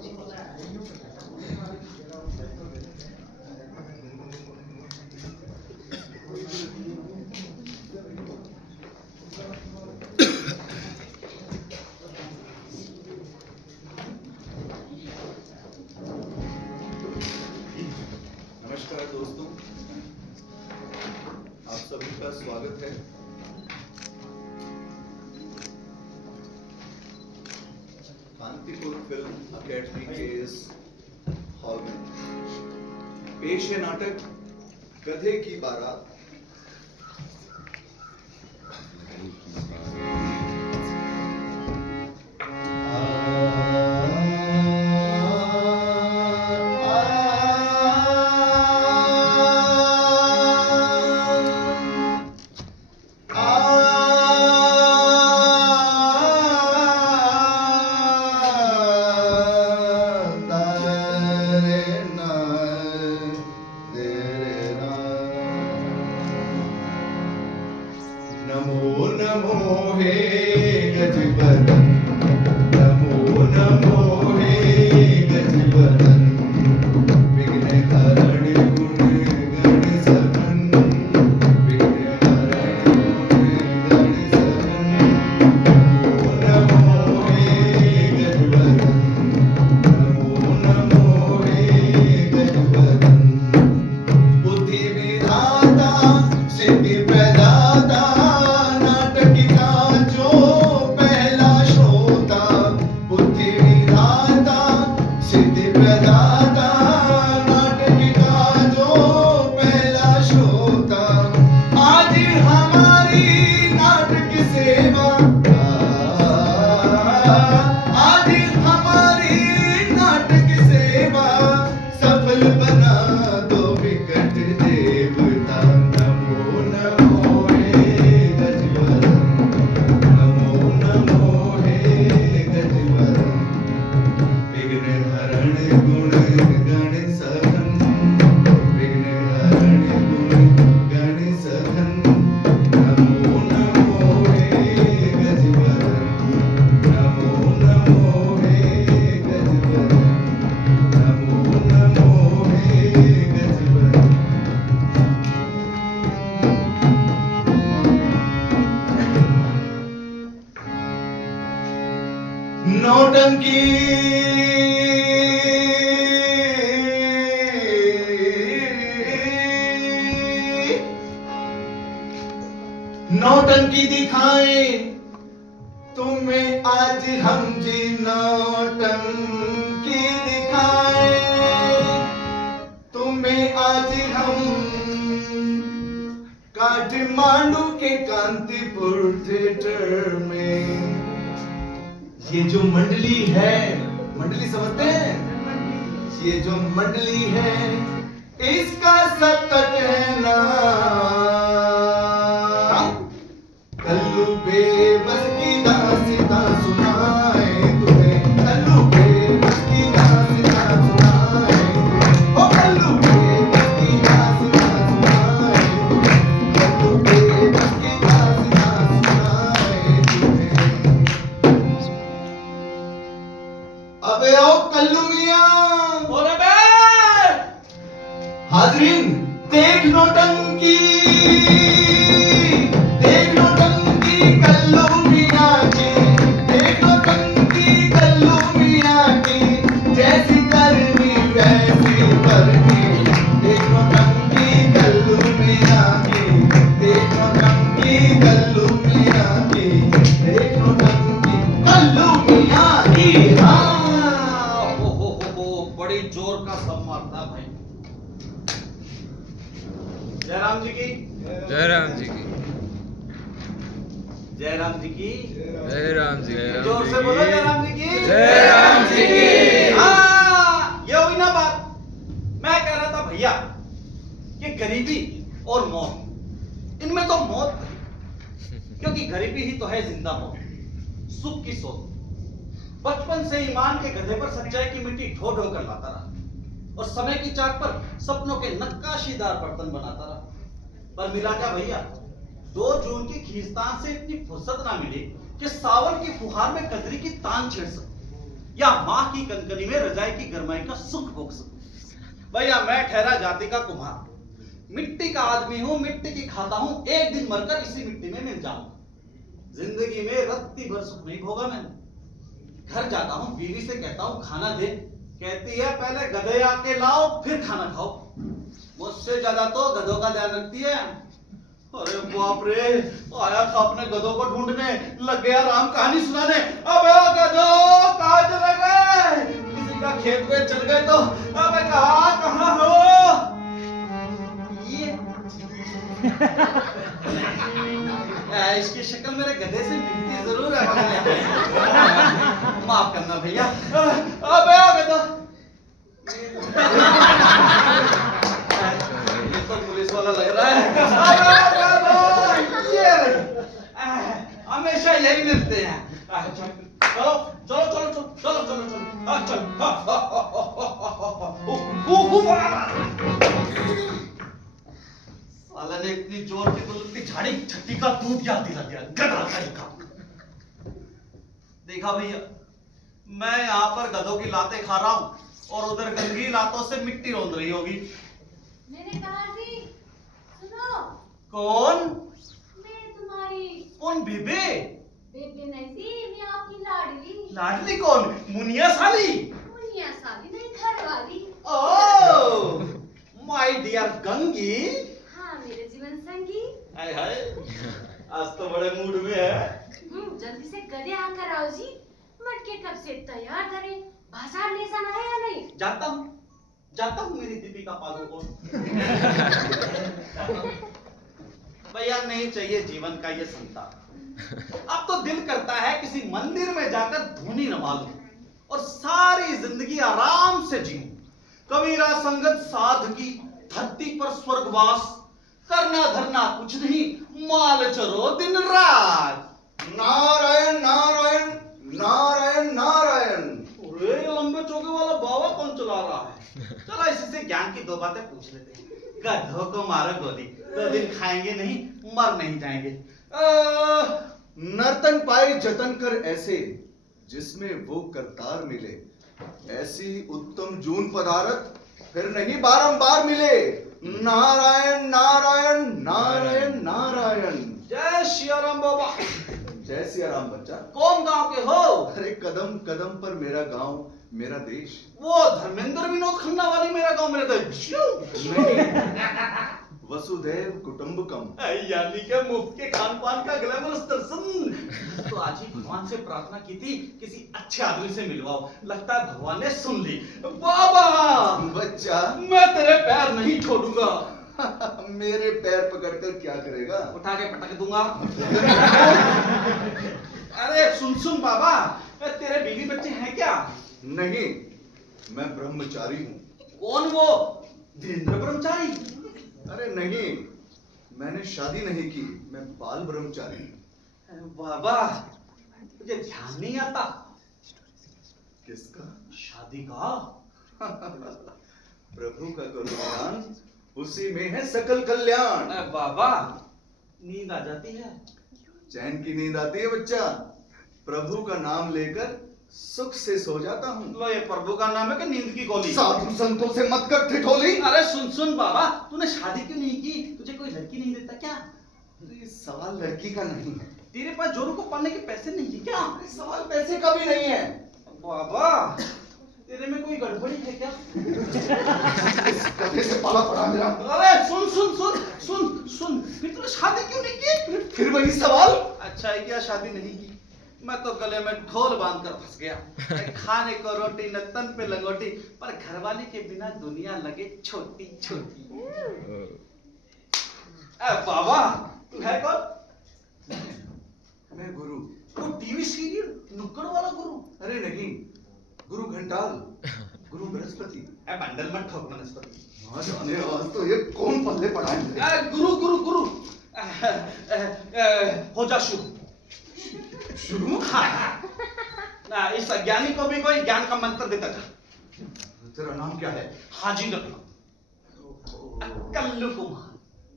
नमस्कार दोस्तों, आप सभी का स्वागत है। कांतिपुर फिल्म अकेडमी के इस हॉल में पेश है नाटक गधे की बारात। नमो नमो हे गजबदन, नमो नमो हे गजबदन, विघ्न हरण गुण गण सघन, विघ्न हरण गुण गण सघन। नमो नमो हे गजबदन, नमो नमो हे गजबदन। बुद्धि विधाता सिद्धि प्रदाता, नौटंकी नौटंकी दिखाए तुम्हें आज हम जी, नौटंकी दिखाए तुम्हें आज हम काठमांडू के कांतिपुर थिएटर में। ये जो मंडली है, मंडली समझते हैं? ये जो मंडली है इसका सब तक है नाम। कल्लू बेबस की दास्तां सुनाए तुम्हें, कल्लू बेबस की दास्तां सुनाए तुम्हें, ओ कल्लू बेबस की दास्तां सुनाए तुम्हें, कल्लू बेबस की दास्तां सुनाए तुम्हें। अबे ओ कल्लू मियां, बोले बे। हाजरीन देख नौटंकी, देख नौटंकी कल्लू मियां की, देख नौटंकी कल्लू मियां की, जैसी करनी वैसी करनी। देख नौटंकी कल्लू मियां की, देख नौटंकी कल्लू मियां की, देख नौटंकी कल्लू मियां की। हाँ बड़ी जोर का सम्मान था भाई। जयराम जी की, जयराम जी की, जयराम जी की, जयराम जी की, जोर से बोलो जयराम जी की, जयराम जी की। हाँ, ये हुई ना बात। मैं कह रहा था भैया कि गरीबी और मौत, इनमें तो मौत है, क्योंकि गरीबी ही तो है जिंदा मौत, सुख की सोच। बचपन से ईमान के गधे पर सच्चाई की मिट्टी ढो ढो कर लाता रहा और समय की चाक पर सपनों के नक्काशीदार बर्तन बनाता रहा। पर मिला क्या भैया, 2 जून की खींचतान से इतनी फुर्सत ना मिली कि सावन की फुहार में कजरी की तान छिड़ सकूं, या माँ की कनकनी में रजाई की गरमाई का सुख भोग सकूं। भैया मैं ठहरा जाति का कुम्हार, मिट्टी का आदमी हूं, मिट्टी की खाता हूं, एक दिन मरकर इसी मिट्टी में मिल जाऊंगा। जिंदगी में रत्ती भर सुख नहीं भोगा मैंने। घर जाता हूं, बीवी से कहता हूं खाना दे, कहती है पहले गधे आके लाओ फिर खाना खाओ। मुझसे ज्यादा तो गधों का ध्यान रखती है। अरे बाप रे, आया था अपने गधों को ढूंढने, लग गया राम कहानी सुनाने। अबे ओ गधों कहाँ चले गए? किसी का खेत पे चल गए तो अबे कहाँ हो? ये इसकी शक्ल मेरे गधे से मिलती जरूर है। माफ करना भैया। अबे ओ गधों, ये तो पुलिस वाला लग रहा है। ये हमेशा यही मिलते हैं। चलो चलो चलो चलो चलो चलो चलो। साला ने इतनी जोर की बुलंदी झाड़ी छट्टी का दूध याद दिला दिया, गधा कहीं का। देखा भैया, मैं यहाँ पर गधों की लातें खा रहा हूँ और उधर गंगी लातों से मिट्टी रोंद रही होगी। मैंने कहा जी, सुनो। कौन? मैं तुम्हारी कौन बेबे? बेबे नहीं जी, मैं आपकी लाडली। लाडली कौन? मुनिया साली? मुनिया साली नहीं, घर वाली। Oh my dear Gangi. हाँ मेरे जीवन संगी। हाय हाय, आज तो बड़े मूड में है। जल्दी से गधे आकर आओ जी, मटके कब से तैयार करे, बाजार ले जाना है या नहीं? जाता हूँ मेरी दीपिका पादुकोण। भैया नहीं चाहिए जीवन का ये संताप। अब तो दिल करता है किसी मंदिर में जाकर धुनी रमा लूं और सारी जिंदगी आराम से जीऊं। कबीरा संगत साध की, धरती पर स्वर्गवास, करना धरना कुछ नहीं, माल चरो दिन रात। नारायण नारायण नारायण नारायण। अरे ये लंबे चौके वाला बाबा कौन चला रहा है? चलो इसी से ज्ञान की दो बातें पूछ लेते हैं। गधों को मारो गोली, 2 दिन खाएंगे नहीं, मर नहीं जाएंगे। नर्तन पाए जतन कर ऐसे, जिसमें वो करतार मिले, ऐसी उत्तम जून पदारथ फिर नहीं बारंबार मिले। नारायण नारायण नारायण नारायण। जय सियाराम बाबा। जय सिया राम बच्चा। कौन गांव के हो? अरे कदम कदम पर मेरा गांव, मेरा देश। वो धर्मेंद्र विनोद खन्ना वाली मेरा गांव मेरा देश? नहीं, वसुधैव कुटुंबकम। यानी कि मुफ्त के खान पान का ग्लैमरस दर्शन। तो आज ही भगवान से प्रार्थना की थी किसी अच्छे आदमी से मिलवाओ, लगता है भगवान ने सुन ली। बाबा बच्चा, मैं तेरे पैर नहीं छोड़ूंगा। मेरे पैर पकड़कर क्या करेगा? उठा के पटक दूंगा। अरे सुन बाबा, तेरे बीवी बच्चे हैं क्या? नहीं, मैं ब्रह्मचारी हूँ। कौन वो? धीरेन्द्र ब्रह्मचारी? अरे नहीं, मैंने शादी नहीं की, मैं बाल ब्रह्मचारी। बाबा मुझे ध्यान नहीं आता। किसका? शादी का। प्रभु का करो ध्यान, उसी में है सकल कल्याण। बाबा नींद आ जाती है? चैन की नींद आती है बच्चा, प्रभु का नाम लेकर सुख से सो जाता हूँ। लो ये प्रभु का नाम है कि नींद की गोली? साधु संतों से मत कर ठिठोली। अरे सुन बाबा, तूने शादी क्यों नहीं की? तुझे कोई लड़की नहीं देता क्या? तो ये सवाल लड़की का नहीं है। तेरे पास जोरू को पालने के पैसे नहीं है क्या? ये सवाल पैसे का भी नहीं है। बाबा तेरे में कोई गड़बड़ी है क्या? कभी से पाला पड़ा मेरा। अरे सुन, फिर तूने शादी क्यों नहीं की? फिर वही सवाल। अच्छा है क्या शादी नहीं की? मैं तो गले में ढोल बांध कर फंस गया। खाने को रोटी न तन पे लंगोटी, पर घरवाली के बिना दुनिया लगे छोटी छोटी। बाबा तू है कौन? मैं गुरु। वो टीवी सीरियल नुक्कड़ वाला गुरु? अरे नहीं, गुरु घंटाल, गुरु बृहस्पति। बंडल मत ठोक वनस्पति। हाँ जाने, आज तो ये कौन पल्ले पड़ा है? गुरु हो जा शुरू। शुरू? हाँ, इस अज्ञानी को भी कोई ज्ञान का मंत्र देता था। तेरा नाम क्या है? हाजी रत्न कल्लू कुमार।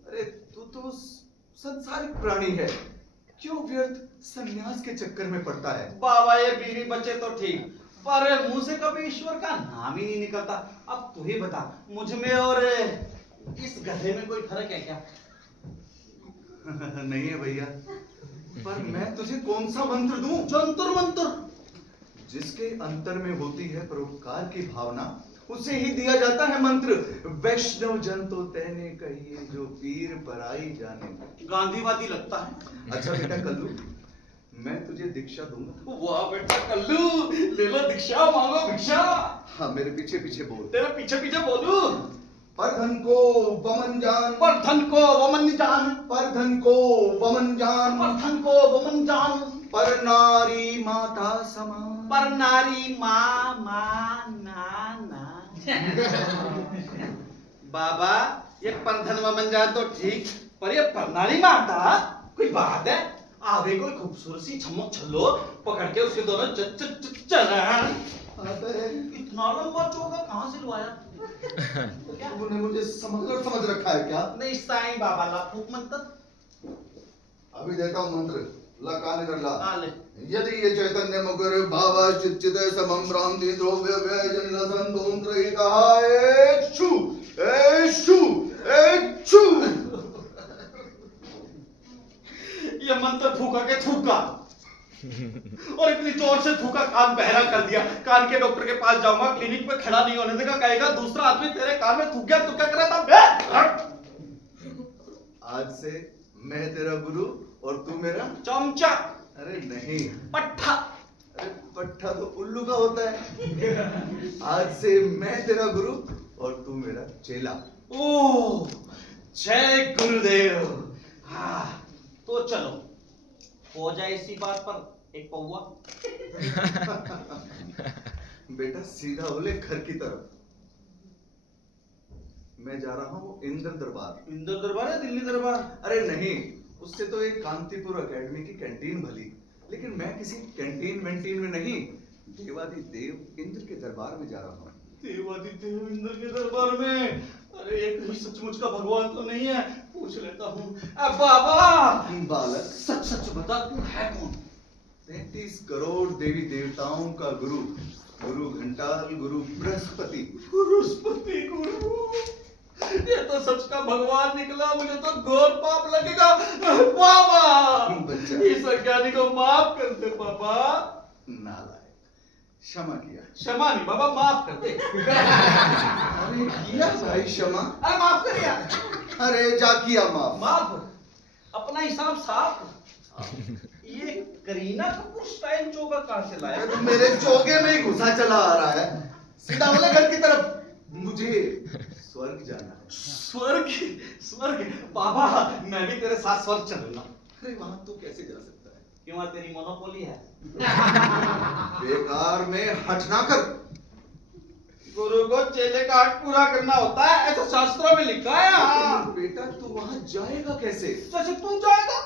अरे तू तो संसारिक प्राणी है, क्यों व्यर्थ सन्यास के चक्कर में पड़ता है? बाबा ये बीवी बच्चे तो ठीक, पर मुंह से कभी ईश्वर का नाम ही नहीं निकलता। अब तू ही बता, मुझ में और इस गधे में कोई फर्क है क्या? नहीं है भैया, पर मैं तुझे कौन सा मंत्र दूं? जंतुर मंत्र। जिसके अंतर में होती है परोपकार की भावना, उसे ही दिया जाता है मंत्र। वैष्णव जन तो तेने कहिए, जो पीर पराई जाने। गांधीवादी लगता है। अच्छा बेटा कल्लू, मैं तुझे दीक्षा दूंगा। वाह बेटा कल्लू, ले लो दीक्षा, मांगो भिक्षा। हाँ, मेरे पीछे पीछे बोल। तेरे पीछे पीछे बोलू। पर धन को वमन जान, पर धन को वमन जान, पर धन को वमन जान, पर धन को वमन जान, पर नारी माता समान, पर नारी माँ ना बाबा, ये पर धन वमन जान तो ठीक, पर ये पर नारी माता कोई बात है? आगे कोई खूबसूरत सी छमक छल्लो पकड़ के उसके दोनों चरण। इतना लंबा चौका कहाँ से लवाया? तूने मुझे समझ रखा है क्या? नहीं साईं बाबा ला फूक मंत्र। अभी देता हूँ मंत्र, ला कान इधर ला। ले। यदि ये चैतन्य मुकुर भावा चित्त समम भ्रांति द्रव्य व्यजन लसन दोंत्र इताएचु एचु एचु। ये मंत्र फूका के थूका और इतनी जोर से थूका कान बहरा कर दिया। कान के डॉक्टर के पास जाऊंगा, क्लिनिक में खड़ा नहीं होने देगा, कहेगा दूसरा आदमी तेरे कान में थूक गया, तू क्या कर रहा था? आज से मैं तेरा गुरु और तू मेरा चमचा। अरे नहीं, पट्ठा। अरे पट्टा तो उल्लू का होता है। आज से मैं तेरा गुरु और तू मेरा चेला। ओह, जय गुरुदेव। हाँ तो चलो, हो जाए इसी बात पर एक पौवा। बेटा सीधा बोले घर की तरफ। मैं जा रहा हूँ इंद्र दरबार। इंद्र दरबार है दिल्ली दरबार? अरे नहीं, उससे तो एक कांतिपुर एकेडमी की कैंटीन भली, लेकिन मैं किसी कैंटीन वेंटीन में नहीं, देवादि देव इंद्र के दरबार में जा रहा हूँ। देवादि देव इंद्र के दरबार में? अरे एक ही सचमुच का भगवान तो नहीं है, पूछ लेता हूँ। बाबा बालक, सच सच बता, तू है कौन? 33 करोड़ देवी देवताओं का गुरु, गुरु घंटाल, गुरु बृहस्पति। बृहस्पति गुरु, ये तो सच का भगवान निकला, मुझे तो घोर पाप लगेगा। बाबा बच्चा, इस अज्ञानी को माफ कर दे बाबा। नालायक, क्षमा किया। क्षमा नहीं बाबा, माफ कर दे। अरे किया भाई क्षमा। अरे माफ कर यार। अरे जा किया माफ। माफ, अपना हिसाब साफ। ये करीना कपूर स्टाइल चोगा कहाँ से लाया? तो मेरे चोगे में ही घुसा चला आ रहा है। सीधा बोले घर की तरफ, मुझे स्वर्ग जाना है। स्वर्ग? स्वर्ग बाबा, मैं भी तेरे साथ स्वर्ग चलूंगा। अरे वहां तू कैसे जा सकता है? क्यों, वहां तेरी मोनोपोली है? बेकार में हट ना कर। गुरु को चेले का हक पूरा करना होता है, ऐसा शास्त्रों में लिखा है। हाँ। बेटा तू वहां जाएगा कैसे? जैसे तू जाएगा।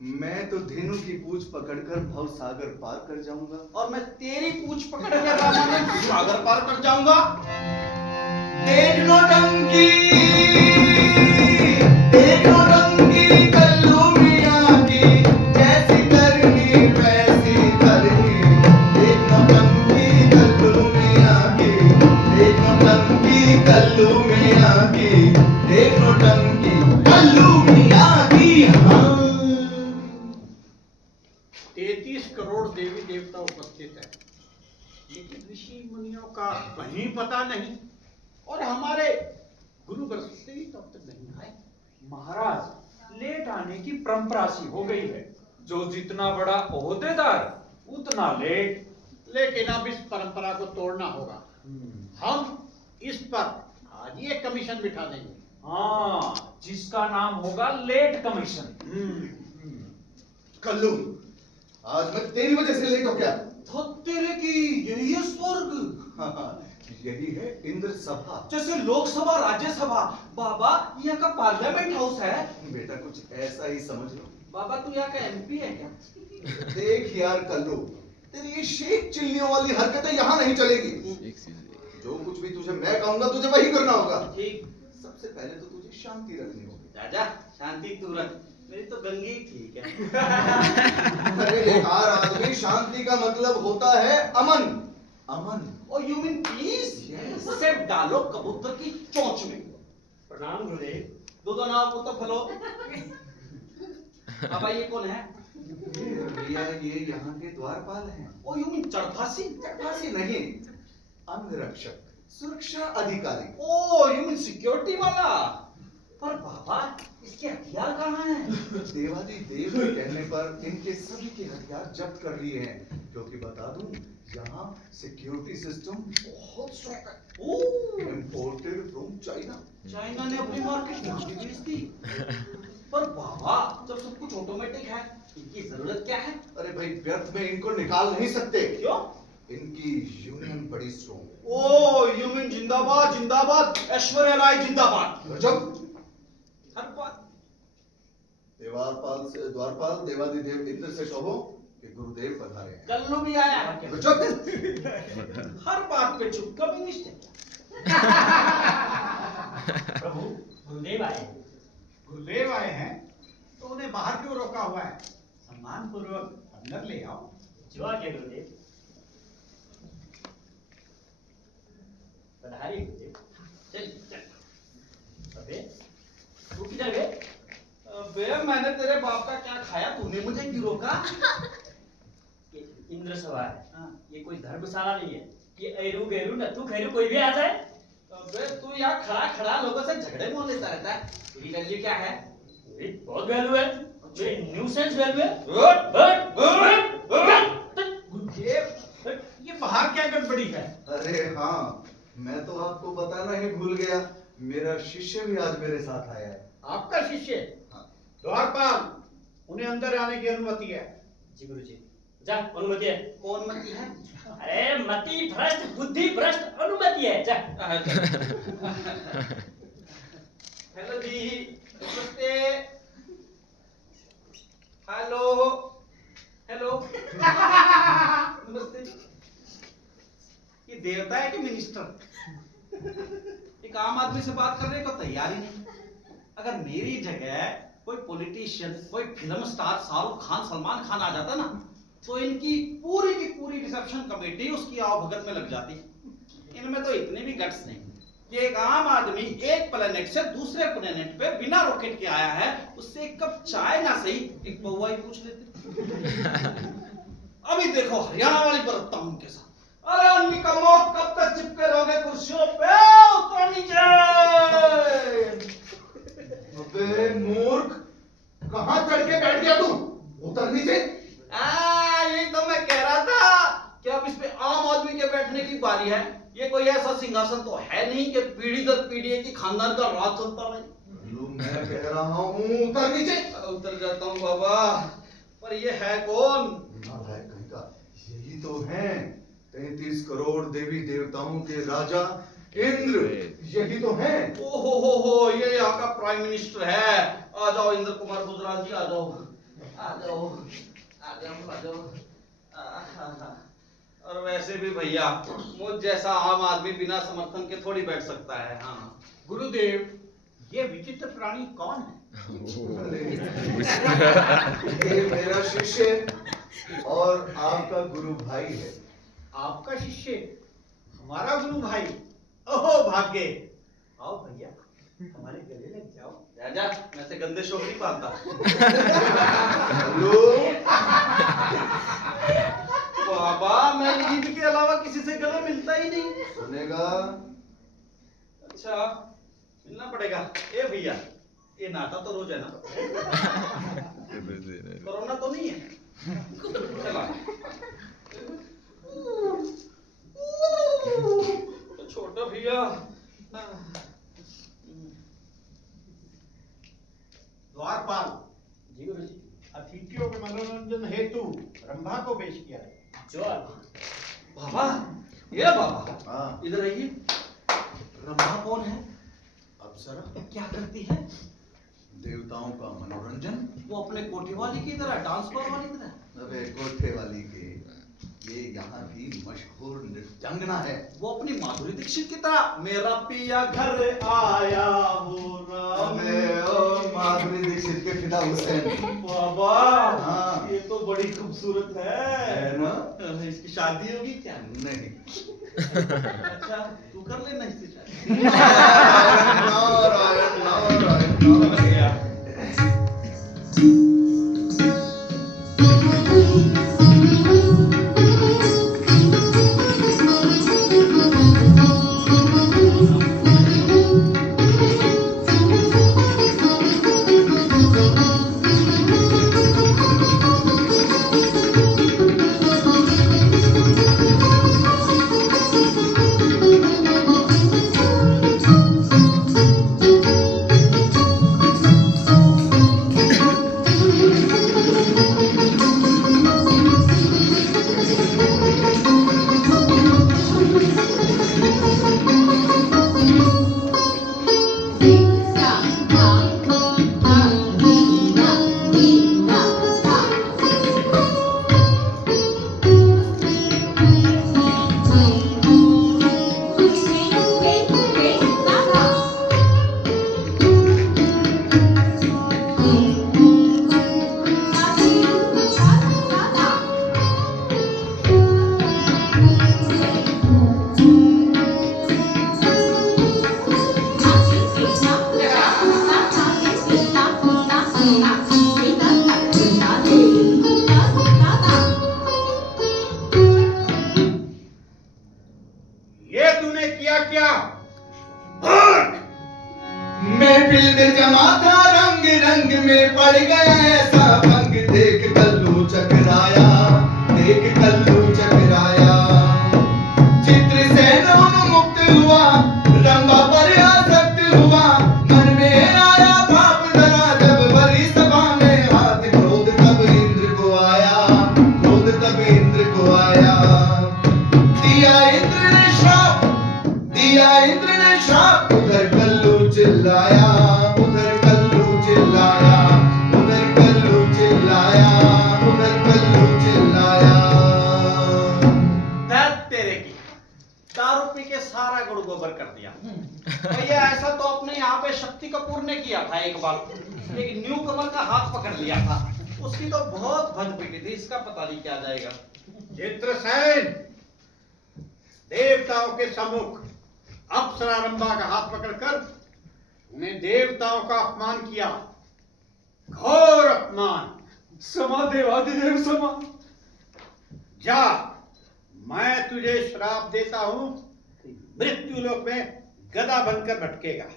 मैं तो धेनु की पूंछ पकड़कर भव सागर पार कर जाऊंगा। और मैं तेरी पूंछ पकड़ के रामानंद सागर पार कर जाऊंगा। देख नौटंकी, देख नौटंकी कल्लू मियां की, जैसी करनी वैसी करनी। देख नौटंकी कल्लू मियां की, देख नौटंकी कल्लू मियां की, देख नौटंकी कल्लू मियां की। हाँ, 33 करोड़ देवी देवता उपस्थित है, लेकिन ऋषि मुनियों का कहीं पता नहीं, और हमारे गुरु बृहस्पति तब तक नहीं आए। महाराज, लेट आने की परंपरा सी हो गई है। जो जितना बड़ा ओहदेदार उतना लेट। लेकिन अब इस परंपरा को तोड़ना होगा। हम इस पर आज ये कमीशन बिठा देंगे। हाँ, जिसका नाम होगा लेट कमीशन। कल्लू, आज मैं तेरी वजह से लेट हो गया। तो तेरे की यही है स्वर्ग। हाँ, यही है इंद्र सभा। जैसे लोकसभा राज्यसभा। बाबा, यहाँ का पार्लियामेंट हाउस है। बेटा कुछ ऐसा ही समझ लो। बाबा तू यहाँ का एमपी है क्या? देख यार कल्लू, तेरी ये शेख चिल्लियों वाली हरकतें यहाँ नहीं चलेगी। जो कुछ भी तुझे मैं कहूंगा तुझे वही करना होगा। ठीक। सबसे पहले तो तुझे शांति रखनी होगी। राजा, शांति तू रख। मेरी तो गंगी ठीक है। अरे बेकार आदमी, शांति का मतलब होता है अमन। अमन। और यू मीन पीस? Yes. सिर्फ डालो कबूतर की चोंच में। प्रणाम गुरुदेव। दो नाव पुत्र फलो। पापा ये कौन है? भैया ये यहाँ के द्वारपाल हैं। ओ यू मीन चढ़फासी? चपरासी नहीं, अंगरक्षक, सुरक्षा अधिकारी। ओ यू मीन सिक्योरिटी वाला। पर बाबा इसके हथियार कहाँ हैं? देवादिदेव के कहने पर इनके सभी के हथियार जब्त कर लिए हैं, क्योंकि बता दूं यहाँ सिक्योरिटी सिस्टम बहुत स्ट्रॉन्ग है। ओह इंपोर्टेड फ्रॉम चाइना। चाइना ने अपनी मार्केट यहाँ की बेच दी। पर बाबा जब सब कुछ ऑटोमेटिक है, इनकी जरूरत क्या है? अरे भाई व्यर्थ में इनको निकाल नहीं सकते, क्यों? इनकी यूनियन बड़ी स्ट्रॉन्ग है। ओ यू मीन जिंदाबाद जिंदाबाद, ऐश्वर्या राय जिंदाबाद। जब हर बात द्वारपाल देवादिदेव इंद्र से कहो कि गुरुदेव पधारे हैं। कल्लू भी आया। चुप। हर बात पे चुप, कम्युनिस्ट है। प्रभु गुरुदेव आए। गुरुदेव आए हैं तो उन्हें बाहर क्यों रोका हुआ है? सम्मान पूर्वक अंदर ले आओ। जो आज्ञा गुरुदेव। पधारिए गुरुदेव। चल चल। अबे तू किधर गए? अबे मैंने तेरे बाप का क्या खाया, तूने मुझे क्यों रोका? ये इंद्र सवार है। हाँ। ये कोई धर्मशाला नहीं है कि ऐरू गैरू नत्थू खैरू कोई भी आ जाए। अबे तू यहाँ खड़ा खड़ा लोगों से झगड़े मोल लेता रहता है। तेरी वैल्यू क्या है? मेरी बहुत वैल्यू है। मेरी न्यूसेंस वैल्यू है। गुरुदेव ये बाहर क्या गड़बड़ी है? अरे हाँ, मैं तो आपको बताना ही भूल गया, मेरा शिष्य भी आज मेरे साथ आया है। आपका शिष्य? हाँ। द्वारपाल उन्हें अंदर आने की अनुमति है। जी गुरुजी। जा अनुमति है। कौन मती है? अरे मति भ्रष्ट बुद्धि भ्रष्ट अनुमति है। जा। हेलो जी, नमस्ते। हेलो हेलो नमस्ते। ये देवता है कि मिनिस्टर? एक आम आदमी से बात करने को तैयार ही नहीं। अगर मेरी जगह कोई पॉलिटिशियन, कोई फिल्म स्टार शाहरुख खान, सलमान खान आ जाता ना, तो इनकी पूरी की पूरी रिसेप्शन कमेटी उसकी आवभगत में लग जाती। इनमें तो इतने भी गट्स नहीं कि एक आम आदमी एक प्लेनेट से दूसरे प्लेनेट पे बिना रॉकेट के आया है, उससे एक कप चाय ना सही एक पौवा ही पूछ लेते। अभी देखो हरियाणा वाली बरतता हूं उनके साथ। अरे निकम्मो, कब तक चिपके रहोगे कुर्सियों पे? उतरो नीचे। अबे मूर्ख, कहाँ चढ़ के बैठ गया तू? उतर नीचे। यही तो मैं कह रहा था कि अब इस पे आम आदमी के बैठने की बारी है। ये कोई ऐसा सिंहासन तो है नहीं कि पीढ़ी दर पीढ़ी की खानदान का राज चलता रहे। मैं कह रहा हूँ उतर नीचे। उतर जाता हूँ बाबा, पर ये है कौन? नालायक कहीं का, यही तो हैं 33 करोड़ देवी देवताओं के राजा इंद्र, यही तो हैं। हो ये यहाँ का प्राइम मिनिस्टर है। आ जाओ इंद्र कुमार गुजराल जी, आ जाओ आ जाओ आ जाओ आ जाओ। और वैसे भी भैया मुझ जैसा आम आदमी बिना समर्थन के थोड़ी बैठ सकता है। हाँ गुरुदेव ये विचित्र प्राणी कौन है? ये मेरा शिष्य और आपका गुरु भाई है। आपका शिष्य हमारा गुरु भाई? ओहो भाग्य। आओ भैया हमारे गले लग जाओ। राजा मैं से गंदे शौक नहीं पालता। हेलो। बाबा मैं ईद के अलावा किसी से गले मिलता ही नहीं। सुनेगा? अच्छा मिलना पड़ेगा। ए भैया ये नाता तो रोज है ना? कोरोना तो नहीं है? चला तो छोटा भैया। द्वारपाल जी गुरुजी। अतिथियों के मनोरंजन हेतु रंभा को पेश किया है। जो आज्ञा। बाबा ये बाबा हाँ। इधर आइए। रंभा कौन है? अप्सरा, क्या करती है? देवताओं का मनोरंजन। वो अपने कोठी वाली की तरह, डांस फ्लोर वाली की तरह? अबे कोठे वाली के ये यहाँ की मशहूर नृत्यांगना है। वो अपनी माधुरी दीक्षित की तरह मेरा पिया घर आया हो राम। माधुरी दीक्षित के फिदा हुसैन। बाबा हाँ। ये तो बड़ी खूबसूरत है ना? इसकी शादी होगी क्या? नहीं। अच्छा तू कर लेना इससे शादी। नारायण नारायण नारायण। ये तूने किया क्या? महफिल में जमा था रंग रंग में पड़ गया ऐसा भंग। देख कल्लू चकराया, देख कल्लू चकराया। चित्रसेन उन्मुक्त हुआ, रंबा पर आसक्त हुआ। मन में आया भाप धरा जब भरी सभा में हाथ। क्रोध तब इंद्र को आया, क्रोध तब इंद्र को आया। दिया इंद्र ने श्राप, दिया इंद्र ने श्राप। उधर कल्लू चिल्लाया, उधर कल्लू चिल्लाया, उधर कल्लू चिल्लाया, उधर कल्लू चिल्लाया। दैट तेरे की दारू पी के सारा गुड़ गोबर कर दिया। भैया ऐसा तो अपने यहाँ पे शक्ति कपूर ने किया था एक बार, एक न्यू कमर का हाथ पकड़ लिया था। उसकी तो बहुत भज पिटी थी, इसका पता नहीं क्या जाएगा। चित्रसेन, देवताओं के सम्मुख अप्सरा रंभा का हाथ पकड़कर उन्हें देवताओं का अपमान किया, घोर अपमान। समा देवाधिदेव समा। जा, मैं तुझे श्राप देता हूं, मृत्यु लोक में गदा बनकर भटकेगा।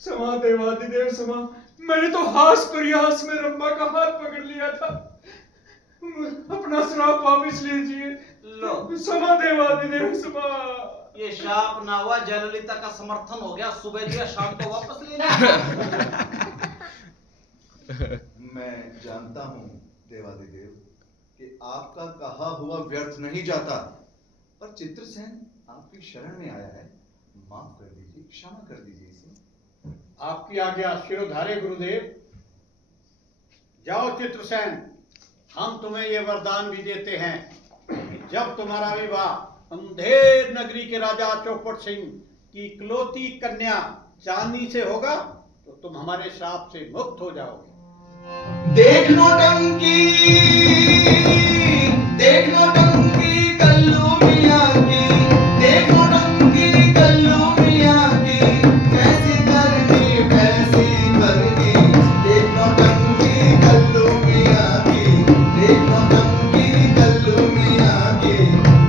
समा देवाधिदेव समा, मैंने तो हास परिहास में रंभा का हाथ पकड़ लिया था। अपना श्राप वापस लीजिए। लो समा देवाधिदेव समा। ये शाप ना हुआ, जयललिता का समर्थन हो गया। सुबह दिया शाम को वापस लेना। मैं जानता हूं देवादिदेव कि आपका कहा हुआ व्यर्थ नहीं जाता, पर चित्रसेन आपकी शरण में आया है। माफ कर दीजिए, क्षमा कर दीजिए इसे। आपकी आज्ञा शिरोधार्य गुरुदेव। जाओ चित्रसेन, हम तुम्हें ये वरदान भी देते हैं कि जब तुम्हारा विवाह अंधेर नगरी के राजा चौपट सिंह की इकलौती कन्या चांदनी से होगा तो तुम हमारे श्राप से मुक्त हो जाओगे। देख नौटंकी, देख नौटंकी कल्लू मियां की, देख नौटंकी कल्लू मियां की। कैसे करनी, कैसे करनी। देख नौटंकी कल्लू मियां की, देख नौटंकी कल्लू मियां की,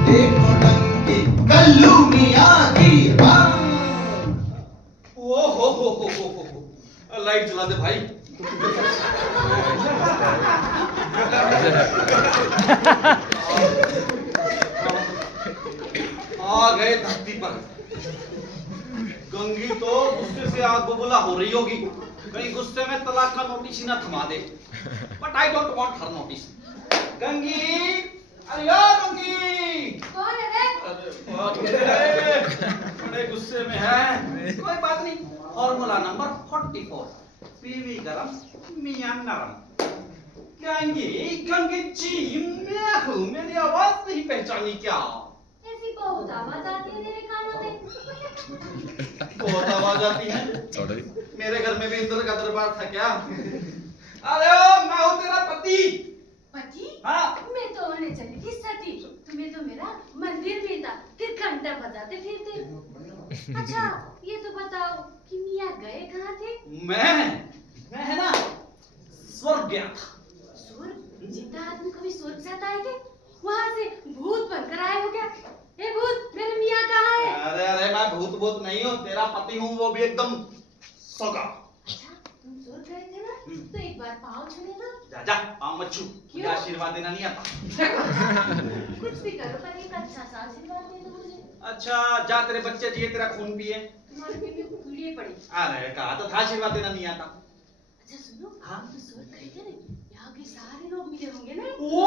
देख नौटंकी कल्लू मियां की। ओ हो लाइट जला दे भाई। आ गए धरती पर। गंगी तो गुस्से से आग बबूला हो रही होगी, कहीं गुस्से में तलाक का नोटिस ही ना थमा दे। But I don't want her notice. Gangi, अरे यार गंगी। कौन है रे? अरे बाप रे, बड़े गुस्से में है। कोई बात नहीं, फॉर्मूला नंबर 44, पीवी गरम मियां नरम। कंगी जी, मैं हूँ, मेरी आवाज नहीं पहचानी क्या? ऐसी बहुत आवाज आती है मेरे कानों में। बहुत आवाज आती है। थोड़ा ही। मेरे घर में भी इंद्र का दरबार था क्या? अरे ओ, मैं हूँ तेरा पति। पति? हाँ। मैं तो होने चली थी सती। तुम्हें तो मेरा मंदिर भी था, फिर घंटा बजाते फिरते। अच्छा, ये तो बताओ कि मियाँ गए कहाँ थे? मैं है ना स्वर्ग गया था। स्वर्ग? जिंदा आदमी कभी स्वर्ग जाता है क्या? वहाँ से भूत बनकर आए हो क्या? हे भूत, मेरे मियाँ कहाँ है? अरे अरे मैं भूत नहीं हूँ, तेरा पति हूँ, वो भी एकदम सगा। अच्छा, तुम स्वर्ग गए थे ना? तो एक बार पाँव छूने ना। जा जा, पाँव मत छू, मुझे क्यों? आशीर्वाद देना नहीं आता। कुछ भी करो पर एक अच्छा सा आशीर्वाद दे दो मुझे। अच्छा जा, तेरे बच्चे जिए, तेरा खून पिए। तुम्हारे पे भी कीड़े पड़े। अरे कहा तो था आशीर्वाद देना नहीं आता। अच्छा सुनो, हाँ? तो स्वर्ग गए थे ना, यहाँ के सारे लोग मिले होंगे ना? वो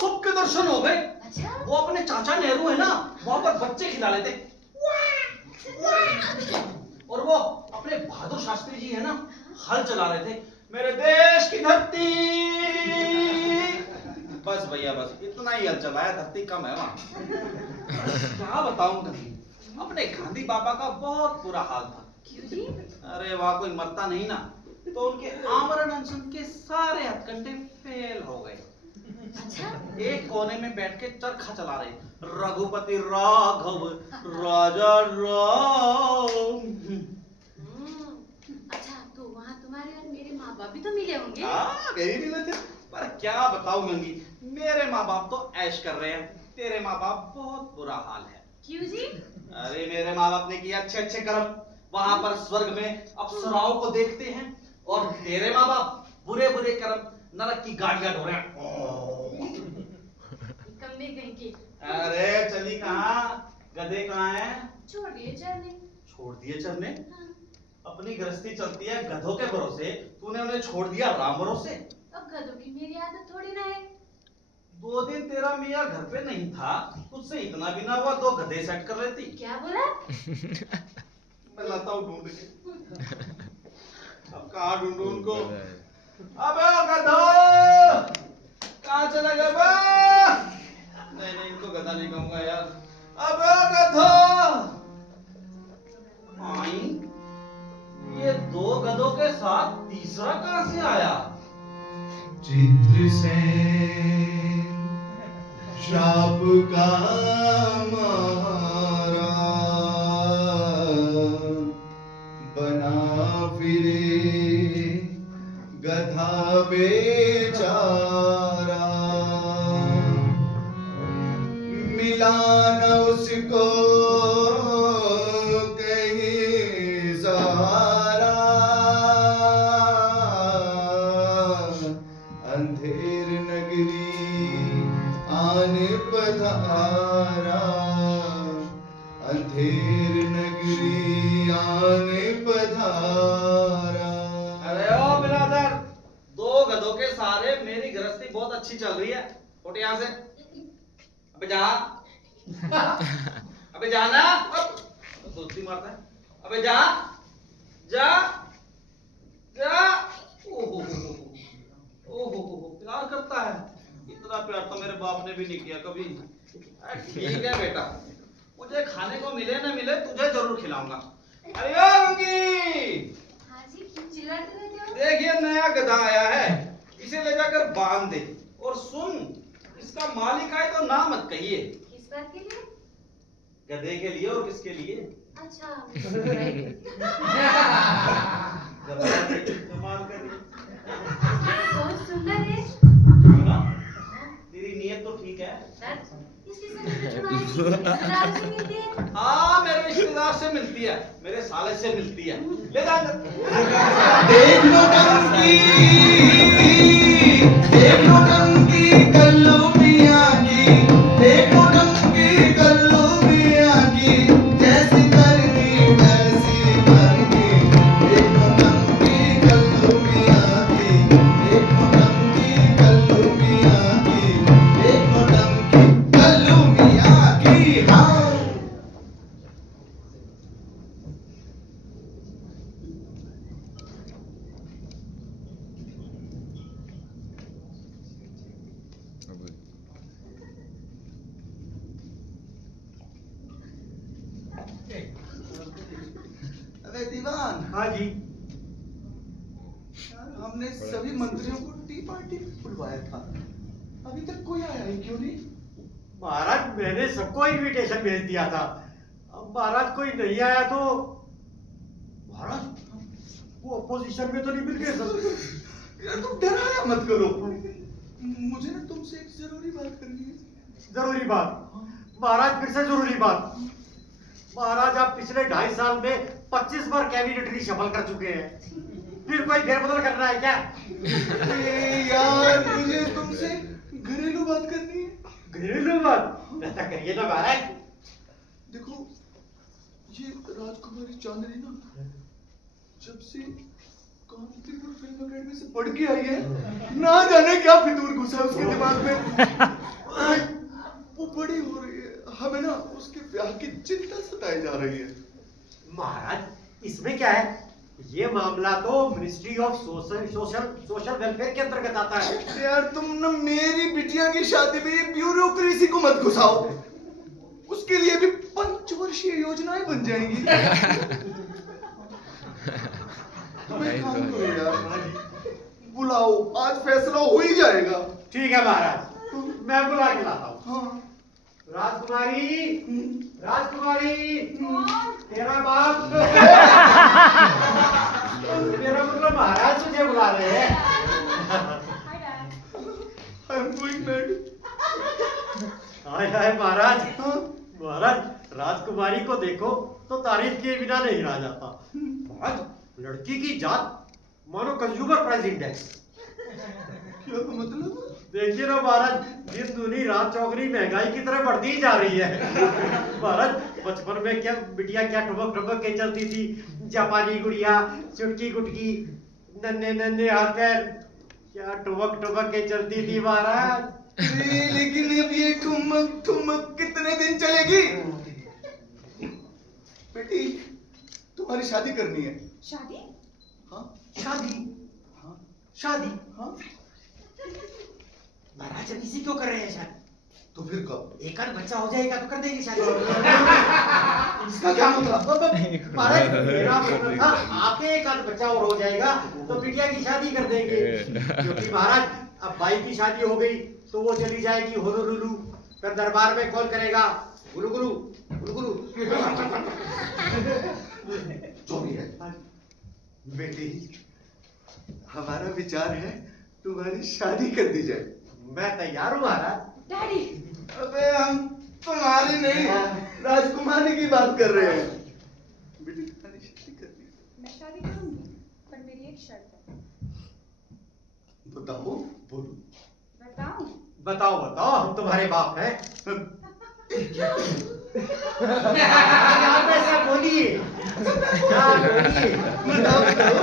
सबके दर्शन हो गए। अच्छा? वो अपने चाचा नेहरू है ना, वहां पर बच्चे खिला लेते। और वो अपने बहादुर शास्त्री जी है ना, हल चला रहे थे। मेरे देश की धरती, बस भैया बस इतना ही हल चलाया, धरती कम है वहां। क्या बताऊं कभी, अपने गांधी बाबा का बहुत बुरा हाल था। क्यों जी? अरे वहां कोई मरता नहीं ना, तो उनके आमरण अनशन के सारे हथकंडे फेल हो गए। अच्छा? एक कोने में बैठ के चरखा चला रहे, रघुपति राघव राजा राम। अच्छा, तो वहाँ तुम्हारे और मेरे माँ बाप भी तो मिले होंगे? हाँ, गए भी मिले थे। पर क्या बताऊं गंगी, मेरे माँ बाप तो ऐश कर रहे हैं, तेरे माँ बाप बहुत बुरा हाल है। क्यों जी? अरे मेरे माँ बाप ने किए अच्छे अच्छे कर्म, वहां पर स्वर्ग में अप्सराओं को देखते हैं, और तेरे माँ बाप बुरे बुरे कर्म, नरक की गाड़ियां ढो रहे हैं। कम्बे कहीं के। अरे चली कहाँ, गधे कहाँ हैं? छोड़ दिए चलने। छोड़ दिए चलने? हाँ। अपनी गृहस्थी चलती है गधों के भरोसे, तूने उन्हें छोड़ दिया राम भरोसे। अब गधों की मेरी आदत थोड़ी ना है। 2 दिन तेरा मियाँ घर पे नहीं था, तुझसे इतना भी ना हुआ 2 गधे सेट कर लेती। क्या बोला? मैं लाता हूँ ढूंढ के। अब कहाँ ढूंढूं उनको? अबे गधो, कहाँ चला गया बे? नहीं इनको गधा नहीं कहूंगा यार। अबे गधो, आई, ये 2 गधों के साथ तीसरा कहाँ से आया? चित्रसेन शाप का मारा बना फिरे गधा बेचारा, मिला न उसको कहीं सहारा, अंधेर नगरी आन पधारा, अंधेर नगरी आन पधारा। अरे ओ बिरादर, 2 गधों के सहारे मेरी गृहस्थी बहुत अच्छी चल रही है। उठ यहाँ से, अबे जा, अबे जाना, तो दोस्ती मारता है। अबे जा जा जा। ओहो प्यार करता है, इतना प्यार तो मेरे बाप ने भी नहीं किया कभी। ठीक है बेटा, मुझे खाने को मिले ना मिले तुझे जरूर खिलाऊंगा। अरे ओ रुकी, हाँ जी, क्यों चिल्लाते रहते हो? देखिए नया गधा आया है, इसे ले जाकर बांध दे। और सुन, इसका मालिक आए तो ना मत कहिए। किस बात के लिए? गधे के लिए और किसके लिए? अच्छा, कमाल कर रही है। बहुत सुंदर है। सुना? तेरी नीयत तो ठीक है। सर, इसकी सभी तो तुम्हारी रिश्तेदारों से मिलती है। हाँ, मेरे रिश्तेदार से मिलती है, मेरे साले से मिलती है। ले जा अंदर। देख लो टंकी, देख लो टंकी कल्लू मियां की, देख लो टंकी कल्लू मियां की, जैसी करनी वैसी करनी। देख लो टंकी कल्लू मियां की, देख लो टंकी कल्लू मियां की, देख लो टंकी कल्लू मियां की। हाँ अबे दीवान, हाँ जी। यार हमने सभी मंत्रियों को टी पार्टी में बुलवाया था, अभी तक कोई आया ही क्यों नहीं? महाराज मैंने सबको इनविटेशन भेज दिया था, अब महाराज कोई नहीं आया तो महाराज वो अपोजिशन में तो नहीं मिल गए सब। यार तुम डराया मत करो, मुझे ना तुमसे एक जरूरी बात करनी है। जरूरी बात? महाराज फिर से जरूरी बात? महाराज आप पिछले 2.5 साल में 25 बार कैबिनेट रिशफल कर चुके हैं, फिर कोई फेरबदल करना है क्या? यार मुझे तुमसे घरेलू बात करनी है। घरेलू बात? ऐसा करिए ना महाराज। देखो ये राजकुमारी चांदनी ना जब से कांचीपुर फिल्म अकेडमी से पढ़ के आई है, ना जाने क्या फितूर घुसा उसके दिमाग में। वो बड़ी हो रही है, हमें ना उसके ब्याह की चिंता सताई जा रही है। महाराज इसमें क्या है, ये मामला तो मिनिस्ट्री ऑफ सोशल वेलफेयर के अंतर्गत आता है। यार तुम ना मेरी बिटिया की शादी में ये ब्यूरोक्रेसी को मत घुसाओ, उसके लिए भी 5 वर्षीय योजनाएं बन जाएंगी। तुम एक काम करो यार, बुलाओ, आज फैसला हो ही जाएगा। ठीक है महाराज, मैं बुला के लाता हूँ। हाँ राजकुमारी, राजकुमारी, तेरा बाप मेरा मतलब महाराज तुझे बुला रहे हैं। I am going back. हाय हाय महाराज। हाँ महाराज राजकुमारी को देखो तो तारीफ किए बिना नहीं रहा जाता। महाराज लड़की की जात मानो कंज्यूमर प्राइस इंडेक्स। क्या मतलब? देखिए ना महाराज, दिन दूनी रात चौगनी महंगाई की तरह बढ़ती ही जा रही है। महाराज बचपन में क्या बिटिया क्या ठुमक ठुमक के चलती थी, जापानी गुड़िया, चुटकी गुटकी, नन्हे नन्हे हाथ पैर, क्या ठुमक ठुमक के चलती थी महाराज। लेकिन अब ये ठुमक ठुमक कितने दिन चलेगी? बेटी तुम्हारी शादी करनी है। शादी? हाँ शादी? हाँ शादी? हाँ। महाराज इसी क्यों कर रहे हैं शादी? तो फिर कब? एक आध बच्चा हो जाएगा तो कर देंगे शादी। इसका क्या मतलब? महाराज मेरा मतलब था आपके एक आध बच्चा और हो जाएगा तो बिटिया की शादी कर देंगे, क्योंकि महाराज अब भाई की शादी हो गई तो वो चली जाएगी होनोलुलु, फिर दरबार में कॉल करेगा गुलू गुलू गुलू गुलू। जो भी है बेटी, हमारा विचार है तुम्हारी शादी कर दी जाए। मैं तैयार हूँ महाराज। डैडी, अबे हम तुम्हारी नहीं राजकुमारी की बात कर रहे हैं। बेटी तुम्हारी शादी करनी है। मैं शादी करूंगी, पर मेरी एक शर्त है। बताओ बोलो। बताऊं? बताओ बताओ, हम तुम्हारे बाप हैं। आप ऐसा बोलिए, बोलिए। बताओ बताओ,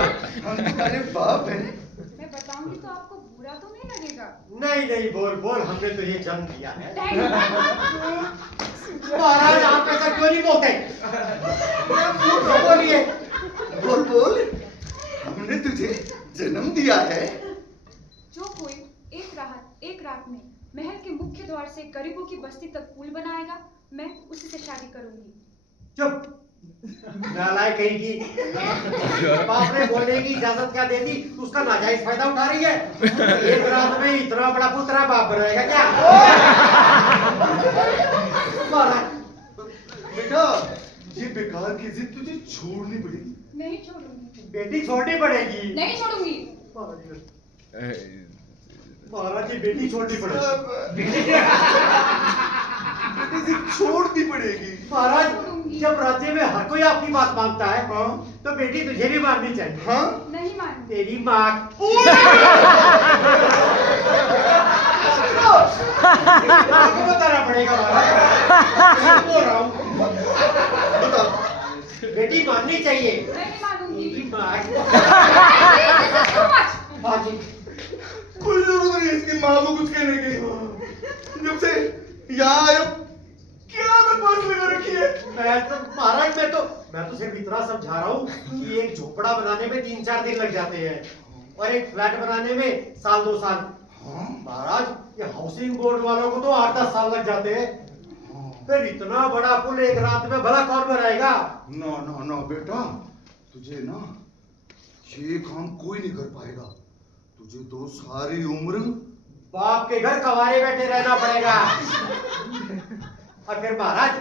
हम तुम्हारे बाप हैं। मैं बताऊंगी तो आपको बुरा तो नहीं लगेगा? नहीं नहीं, बोल बोल, हमने तो ये जन्म दिया है। डैडी, महाराज आप ऐसा क्यों नहीं बोलते? बोलिए। बोल बोल, हमने तुझे जन्म दिया है। जो कोई एक रात में महल के मुख्य द्वार से गरीबों की बस्ती तक पुल बनाएगा, मैं उसी से शादी करूंगी। चुप, नालायक कहीं की। बाप ने बोलने की इजाजत क्या दे दी, उसका नाजायज फायदा उठा रही है। एक रात में इतना बड़ा पुत्रा बाप बनाएगा क्या? बेटा ये बेकार की जिद तुझे छोड़नी पड़ेगी। नहीं छोड़ूंगी। बेटी छोड़नी पड़ेगी। नहीं छोड़ूंगी। महाराज जी बेटी छोड़नी पड़ेगी। बेटी जिद छोड़नी पड़ेगी। महाराज जब राज्य में हर कोई आपकी बात मानता है, हाँ तो बेटी तुझे भी माननी चाहिए। हाँ नहीं मानूंगी। तेरी माँ बताना पड़ेगा महाराज। बोल रहा हूँ, बताओ। बेटी माननी चाहिए। नहीं मानूंगी। तेरी माँ। This is too much. हाँ जी। कोई जरूरत नहीं है इसकी माँ को कुछ कहने की। जब से यहाँ आयो क्या बकवास लगा रखी है। मैं तो महाराज मैं तो सिर्फ इतना समझा रहा हूँ कि एक झोपड़ा बनाने में 3-4 दिन लग जाते हैं और एक फ्लैट बनाने में 1-2 साल। हाँ महाराज ये हाउसिंग बोर्ड वालों को तो 8-10 साल लग जाते हैं। हाँ। फिर इतना बड़ा पुल एक रात में भला कौन बनाएगा? ना ना ना बेटा, तुझे ना ये काम कोई नहीं कर पाएगा। तुझे तो सारी उम्र बाप के घर कवारे बैठे रहना पड़ेगा। और फिर महाराज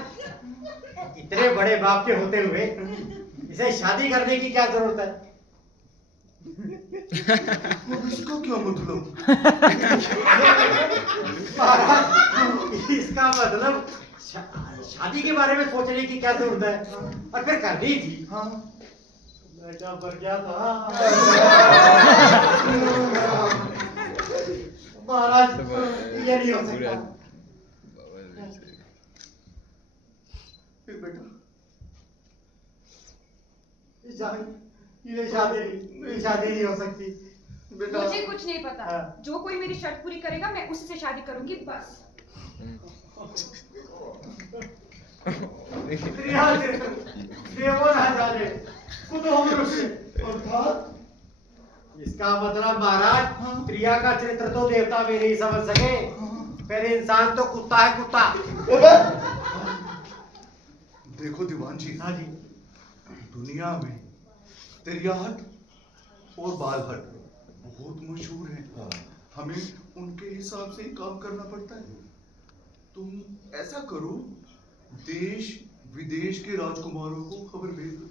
इतने बड़े बाप के होते हुए इसे शादी करने की क्या जरूरत है? अब इसका क्या मतलब? महाराज इसका मतलब शादी के बारे में सोचने की क्या जरूरत है? और फिर करनी थी। हाँ बेटा मर गया था। महाराज ये नहीं हो सकता। फिर बेटा ये शादी नहीं हो सकती। बेटा मुझे कुछ नहीं पता। हाँ। जो कोई मेरी शर्त पूरी करेगा मैं उसी से शादी करूंगी बस। देवो ना जाने खुदो मनुष्य। अर्थात इसका मतलब महाराज प्रिया का चरित्र तो देवता भी नहीं समझ सके, फिर इंसान तो कुत्ता है कुत्ता। देखो दीवान जी, हाँ जी। दुनिया में तिरियाहट और बालहट बहुत मशहूर हैं। हमें उनके हिसाब से ही काम करना पड़ता है। तुम ऐसा करो, देश विदेश के राजकुमारों को खबर भेज दो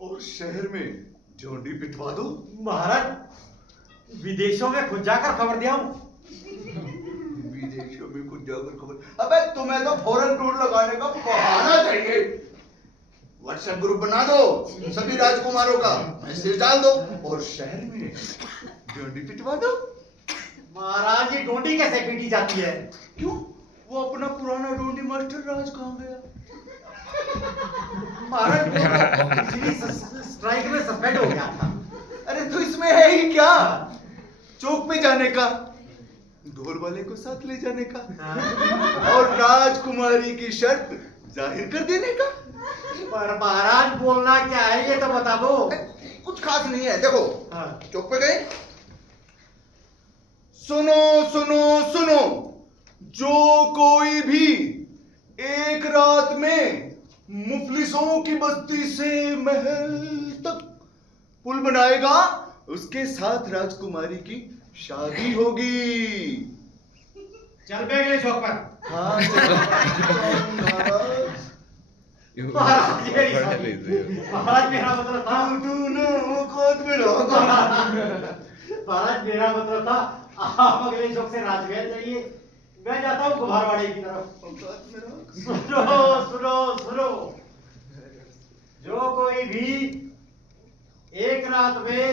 और शहर में झोंडी पिटवा दो। महाराज विदेशों में खुद जाकर खबर दिया हूं। विदेशों में कुछ जाकर खबर? अबे तुम्हें तो फौरन टूर लगाने का बहाना चाहिए। व्हाट्सएप ग्रुप बना दो, सभी राजकुमारों का मैसेज डाल दो और शहर में डोंडी पिटवा दो। महाराज ये डोंडी कैसे पीटी जाती है? क्यों? वो अपना पुराना डोंडी मास्टर राज कहाँ गया? महाराज पिछली स्ट्राइक में सस्पेंड हो गया था। अरे तो इसमें है ही क्या? चौक पे जाने का, ढोल वाले को साथ ले जाने का और राजकुमारी की शर्त जाहिर कर देने का। पर महाराज बोलना क्या है ये तो बता दो। कुछ खास नहीं है। देखो हाँ। चौक पे गए, सुनो सुनो सुनो, जो कोई भी एक रात में मुफलिसों की बस्ती से महल तक पुल बनाएगा, उसके साथ राजकुमारी की शादी होगी। चल बे अगले चौक पर। हाँ महाराज मेरी शादी। महाराज मेरा मतलब था महाराज मेरा मतलब था आप अगले चौक से राजमहल जाइए, मैं जाता हूँ कुम्हारवाड़ी की तरफ। सुनो सुनो सुनो, जो कोई भी एक रात में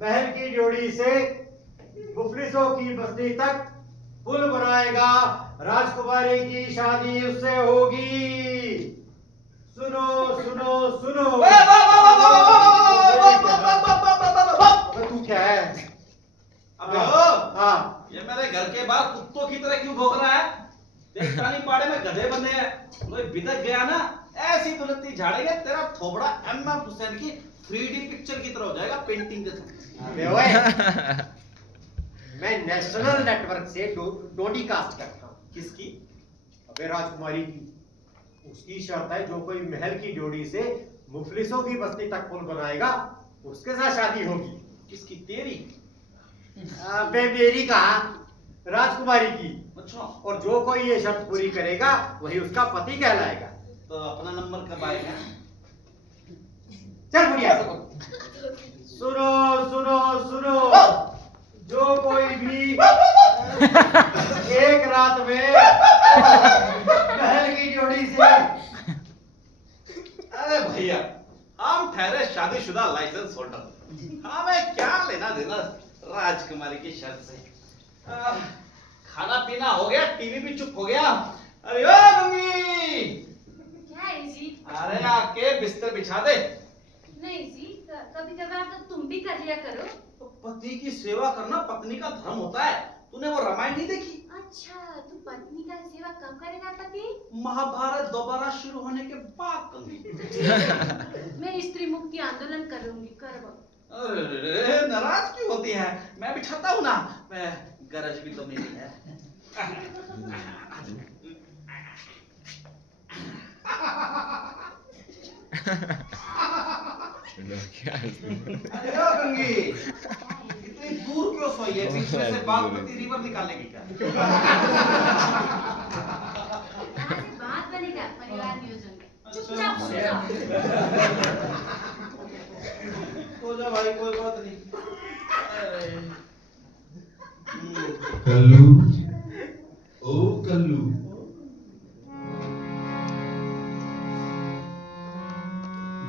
महल की जोड़ी से मुफलिसों की बस्ती तक पुल बनाएगा, राजकुमारी की शादी उससे होगी। सुनो सुनो सुनो। तू क्या है? अबे हाँ ये मेरे घर के बाहर कुत्तों की तरह क्यों भौंक रहा है? देखता नहीं पाड़े में गधे बंधे हैं, कोई बिदक गया ना ऐसी तुलती झाड़ेंगे तेरा थोबड़ा एम.एफ. हुसैन की 3D पिक्चर की तरह हो जाएगा, पेंटिंग के साथ। अबे ओए, मैं नेशनल नेटवर्क से डोडी कास्ट करता हूँ। किसकी? अबे राजकुमारी की। उसकी शर्त है जो कोई महल की जोड़ी से मुफलिसों की बस्ती तक पुल बनाएगा उसके साथ शादी होगी। किसकी? तेरी? अबे मेरी कहा, राजकुमारी की। अच्छा, और जो कोई ये शर्त पूरी करेगा वही उसका पति कहलाएगा। तो अपना नंबर कब आएगा? चल बुढ़िया। सुनो सुनो सुनो, जो कोई भी एक रात में महल की जोड़ी से। अरे भैया, हम ठहरे शादीशुदा लाइसेंस होल्डर, हमें क्या लेना देना राजकुमारी की शर्त से। खाना पीना हो गया, टीवी भी चुप हो गया। अरे ओ गंगी, क्या है जी? अरे आके बिस्तर बिछा दे। नहीं जी, कभी कभार तो तुम भी कर लिया करो। तो पति की सेवा करना पत्नी का धर्म होता है। तूने वो रामायण नहीं देखी? अच्छा, तू पत्नी का सेवा कब करेगा पति? महाभारत दोबारा शुरू होने के बाद करूंगी। मैं स्त्री मुक्ति आंदोलन करूंगी, करवा। अरे नाराज क्यों होती है? मैं बिठाता हूँ ना, मैं गरज भी तो मेरी है। क्या अरे ओ गंगी, इतनी दूर क्यों सोई है? बीच में से बागमती रिवर निकालने की क्या? आज बात बनेगा परिवार नियोजन में। चुपचाप सो जाओ। तो जा भाई, कोई बात नहीं। कल्लू, ओ कल्लू,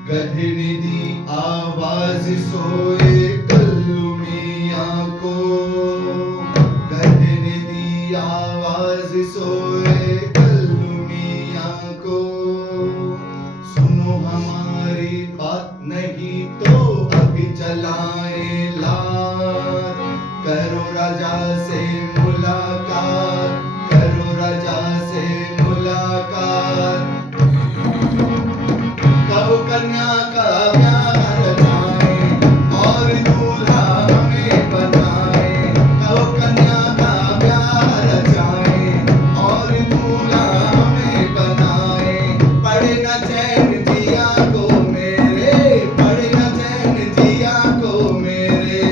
गधे ने दी आवाज सोए कल्लू मियां को, गधे ने दी आवाज सोए कल्लू मियां को, सुनो हमारी बात नहीं तो अभी चलाए लात, करो राजा से मुलाकात, करो राजा से मुलाकात, कहो कन्या का प्यार रचाए और दूल्हा हमें बनाए, कहो कन्या का प्यार रचाए और दूल्हा हमें बनाए, पड़े न चैन जिया को मेरे, पड़े न चैन जिया को मेरे,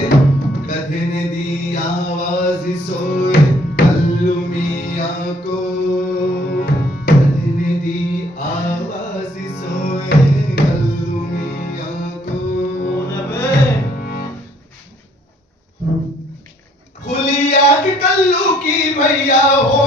गधे ने दी आवाज सोए कल्लू मियां को, गधे ने दी आवाज सोए कल्लू मियां को। खुली आंख कल्लू की भैया हो,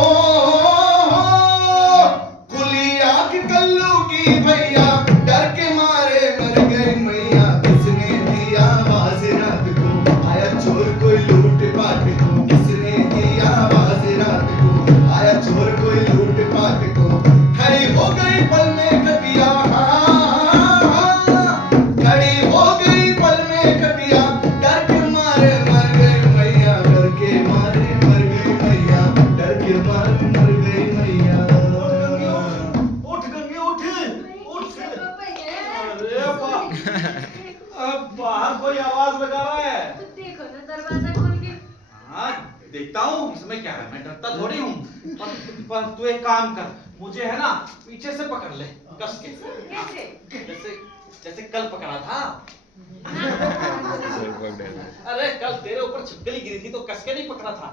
खुली आंख कल्लू की भैया, डर के मारे मर गई मैया, किसने दी आवाज रात को, आया चोर कोई लूट पाट को, किसने दी आवाज रात को, आया चोर कोई लूट पाट को, खड़ी हो गई पल में खटिया, खड़ी हो गई पल में खटिया, डर के मारे मर गई मैया, डर के मारे मर गई मैया, डर के मारे मर गई मैया। उठ गंगे, उठ उठ। अरे अब बाहर कोई आवाज लगा रहा है। तो देखो ना दरवाजा खोल के। हाँ देखता हूँ, इसमें क्या है, मैं डरता थोड़ी हूँ। पर तू एक काम कर, मुझे है ना पीछे से पकड़ ले कस के, कैसे? जैसे जैसे कल पकड़ा था। सर पकड़ है। अरे कल तेरे ऊपर छिपकली गिरी थी तो कस के नहीं पकड़ा था।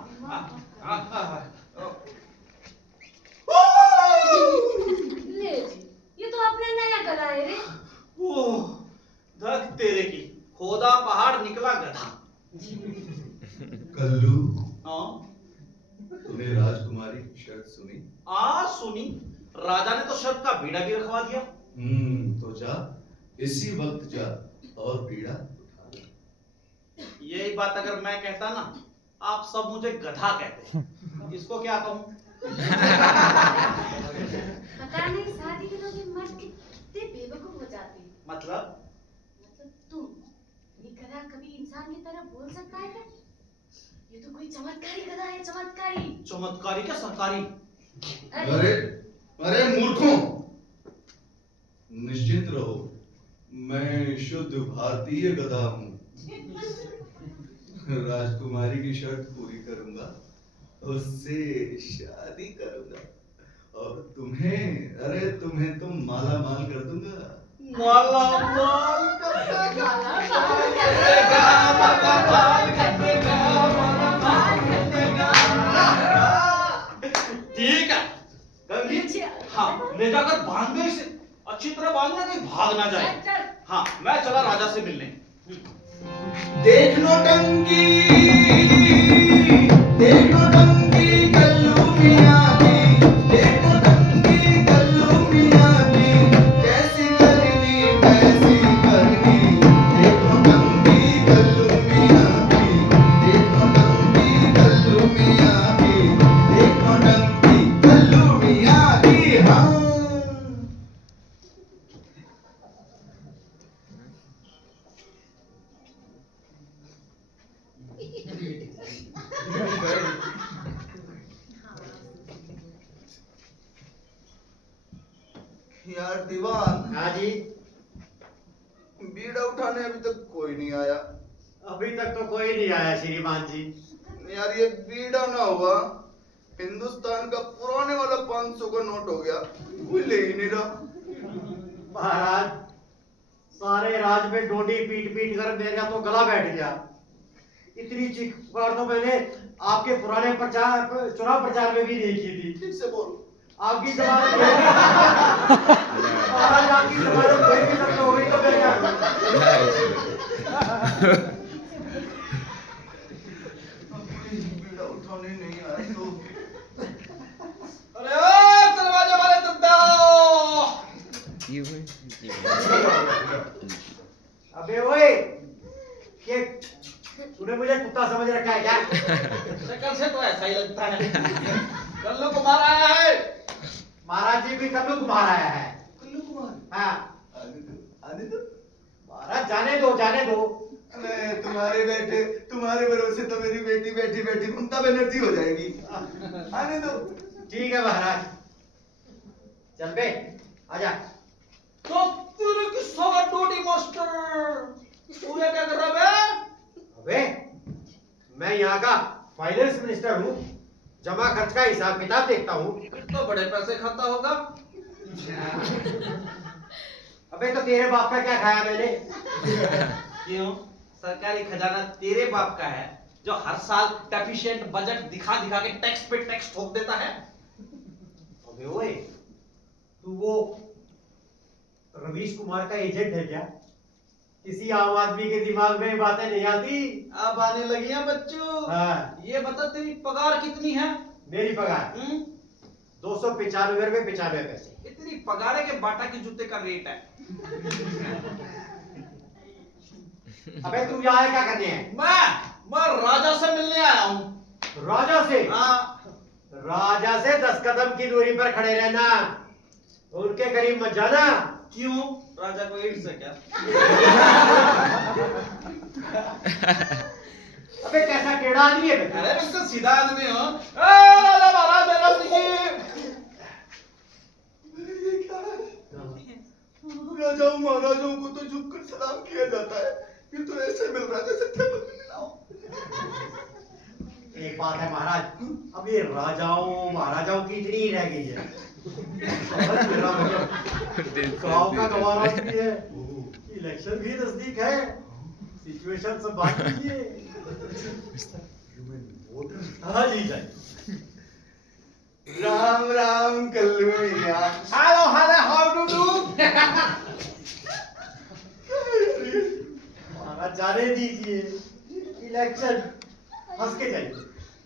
ले जी, ये तो अपना नया गला है रे। ओह, धक तेरे की, खोदा पहाड़ निकला गधा। कल्लू, हाँ तूने राजकुमारी की शर्त सुनी? सुनी, राजा ने तो शर्त का बीड़ा भी रखवा दिया। तो जा, इसी वक्त जा और बीड़ा उठा ले। यही बात अगर मैं कहता ना, आप सब मुझे गधा कहते। इसको क्या कहूँ? पता नहीं शादी के लोग मर्द कितने बेवकूफ हो जाते हैं। मतलब तुम ये गधा कभी इंसान की तरह बोल सकता है क्या? ये तो कोई चमत्कारी गधा है, चमत्कारी। चमत्कारी क्या सरकारी? अरे अरे मूर्खों, निश्चिंत रहो, मैं शुद्ध भारतीय गधा हूँ। राजकुमारी की शर्त पूरी करूंगा, उससे शादी करूंगा और तुम्हें, अरे तुम्हें तो माला माल कर दूंगा। माला माल कर देगा, माला माल कर देगा, माला माल कर देगा। ठीक है गंगी, हाँ ले जाकर बांध दो इसे, अच्छी तरह बांधना कहीं भाग ना जाए। हाँ मैं चला राजा से मिलने। देख लो टंकी, देख लो टंकी कल्लू मियां की, देख लो टंकी कल्लू मियां की, कैसी करनी कैसी करनी, देख लो टंकी कल्लू मियां की, देख लो टंकी कल्लू मियां की, देख लो टंकी कल्लू मियां की। हाँ यार दीवान, हाँ जी, बीड़ा उठाने अभी तक कोई नहीं आया। अभी तक तो कोई नहीं आया श्रीमान जी। यार ये बीड़ा ना हुआ, हिंदुस्तान का पुराने वाला 500 का नोट हो गया, कोई ले ही नहीं रहा। महाराज सारे राज में डोडी पीट पीट कर मेरा तो गला बैठ गया। इतनी चीख पुकार तो मैंने आपके पुराने चुनाव प्रचार में भी नहीं की थी। ठीक से बोल। आपकी जमानत महाराज आपकी जमानत कोई भी तक हो गई तो मैं क्या करूं? बीड़ा उठाने नहीं आया तो अरे ओ दरवाजे वाले दद्दा, अबे ओए ये तूने मुझे कुत्ता समझ रखा है क्या? शक्ल से तो ऐसा ही लगता है। कल्लू कुमार आया है। महाराज जी भी कल्लू कुमार आया है। कल्लू कुमार हाँ आने दो। महाराज जाने दो जाने दो। अरे तुम्हारे भरोसे तो मेरी बेटी बैठी बैठी ममता बनर्जी हो जाएगी, आने दो। ठीक है महाराज, चल बे आजा। तो तेरे किस्सा का डोडी मास्टर, तू ये क्या कर रहा बे? अबे मैं यहाँ का फाइनेंस मिनिस्टर हूँ, जमा खर्च का हिसाब किताब देखता हूँ। तो बड़े पैसे खाता होगा। अबे तो तेरे बाप का क्या खाया मैंने? क्यों? सरकारी खजाना तेरे बाप का है जो हर साल डेफिशिएंट बजट दिखा दिखा के टैक्स पे टैक्स ठोक देता है। अबे ओए तू वो रवीश कुमार का एजेंट है क्या? किसी आम आदमी के दिमाग में बातें नहीं आती। अब आने लगी हैं बच्चों। हाँ। ये बता तेरी पगार कितनी है? मेरी पगार 295 पैसे। इतनी पगार के बाटा के जूते का रेट है। अबे तू यहाँ है क्या करने है? मैं राजा से मिलने आया हूँ। राजा से? हाँ। राजा से 10 कदम की दूरी पर खड़े रहना, उनके करीब मत जाना। क्यों? राजा को एड्स है क्या? अबे कैसा टेढ़ा आदमी है बे? अरे बिल्कुल सीधा आदमी हो। राजा महाराज मेरा ये क्या है? राजाओं महाराजाओं को तो झुककर सलाम किया जाता है, ये तो ऐसे मिल रहा है जैसे टेबल में मिलाओ। एक बात है महाराज, अब ये राजाओं महाराजाओं की इतनी ही रह गई है। गाँव का गवारा भी है, इलेक्शन भी नजदीक है, सिचुएशन सब बात कीजिए। हाँ जी सर। राम राम कल्लू मियां। Hello hello how do do. महाराज जाने दीजिए, इलेक्शन हंस के जाइए।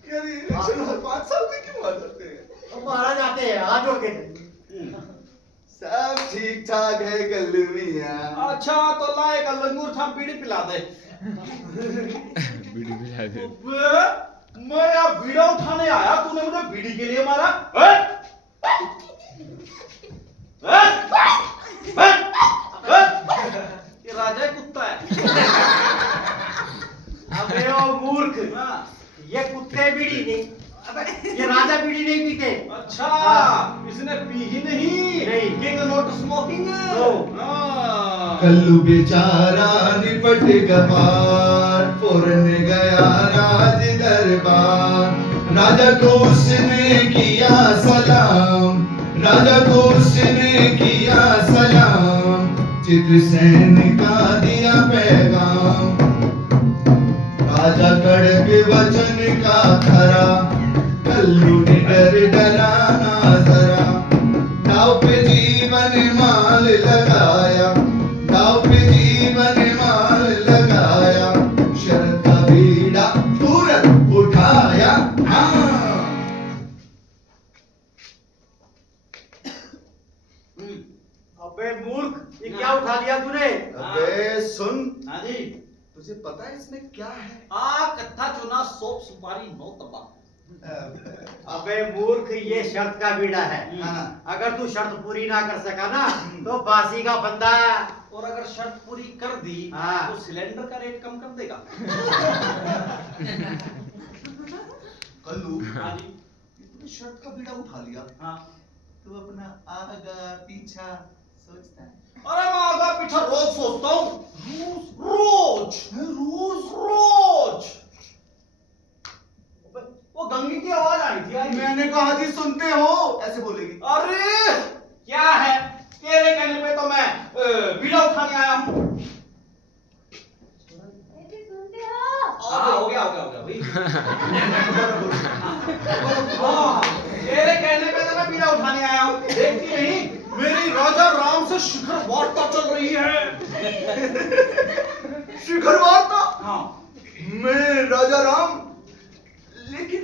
यार ये इलेक्शन हर 5 साल में क्यों आ जाते हैं? अब महाराज आते हैं हाथ जोड़ के। सब ठीक ठाक है कल्लू मियां। अच्छा तो ला एक लंगूर था बीड़ी पिला दे। बीड़ी पिला दे। मैं यहाँ बीड़ा उठाने आया, तूने मुझे बीड़ी के लिए मारा? ये राजा कुत्ता है। अबे ओ मूर्ख, ये कुत्ते बीड़ी नहीं, ये राजा बीड़ी नहीं पीते। अच्छा हाँ। इसने पी ही नहीं। King not smoking. कल्लू बेचारा निपट गवार, पूरन गया राज दरबार। राजा को उसने किया सलाम, राजा को उसने किया सलाम। चित्रसेन का दिया पैगाम, राजा कड़क वचन का खरा। कल्लू ने डराना जरा, दाव पे जीवन माल लगाया, दाव पे जीवन माल लगाया। शरत का बीड़ा तुरंत उठाया। हाँ। अबे मूर्ख, ये क्या उठा लिया तूने? अबे सुन, हाँ जी। तुझे पता है इसमें क्या है? कत्था चुना सोप सुपारी नौ तबा। अबे मूर्ख, ये शर्त का बीड़ा है। हाँ। अगर तू शर्त पूरी ना कर सका ना तो बासी का बंदा। और अगर शर्त पूरी कर दी हाँ। तो सिलेंडर का रेट कम कर देगा। कल्लू, हाँ जी। तूने शर्त का बीड़ा उठा लिया, हाँ। तू अपना आगा पीछा सोचता है? अरे मैं आगा पीछा रोज सोचता हूँ, रोज रोज रोज। वो गंगी की आवाज आ रही थी आई। मैंने कहा जी सुनते हो, ऐसे बोलेगी। अरे क्या है, तेरे कहने पे तो मैं बीड़ा उठाने आया हूँ। बेटी सुनते हो? हाँ हो गया भाई। हाँ, तेरे कहने पे तो मैं बीड़ा उठाने आया हूँ। देखती नहीं, मेरी राजा राम से शिखर वार्ता चल रही है। शिखर वार्ता? हाँ। मैं राजा राम, लेकिन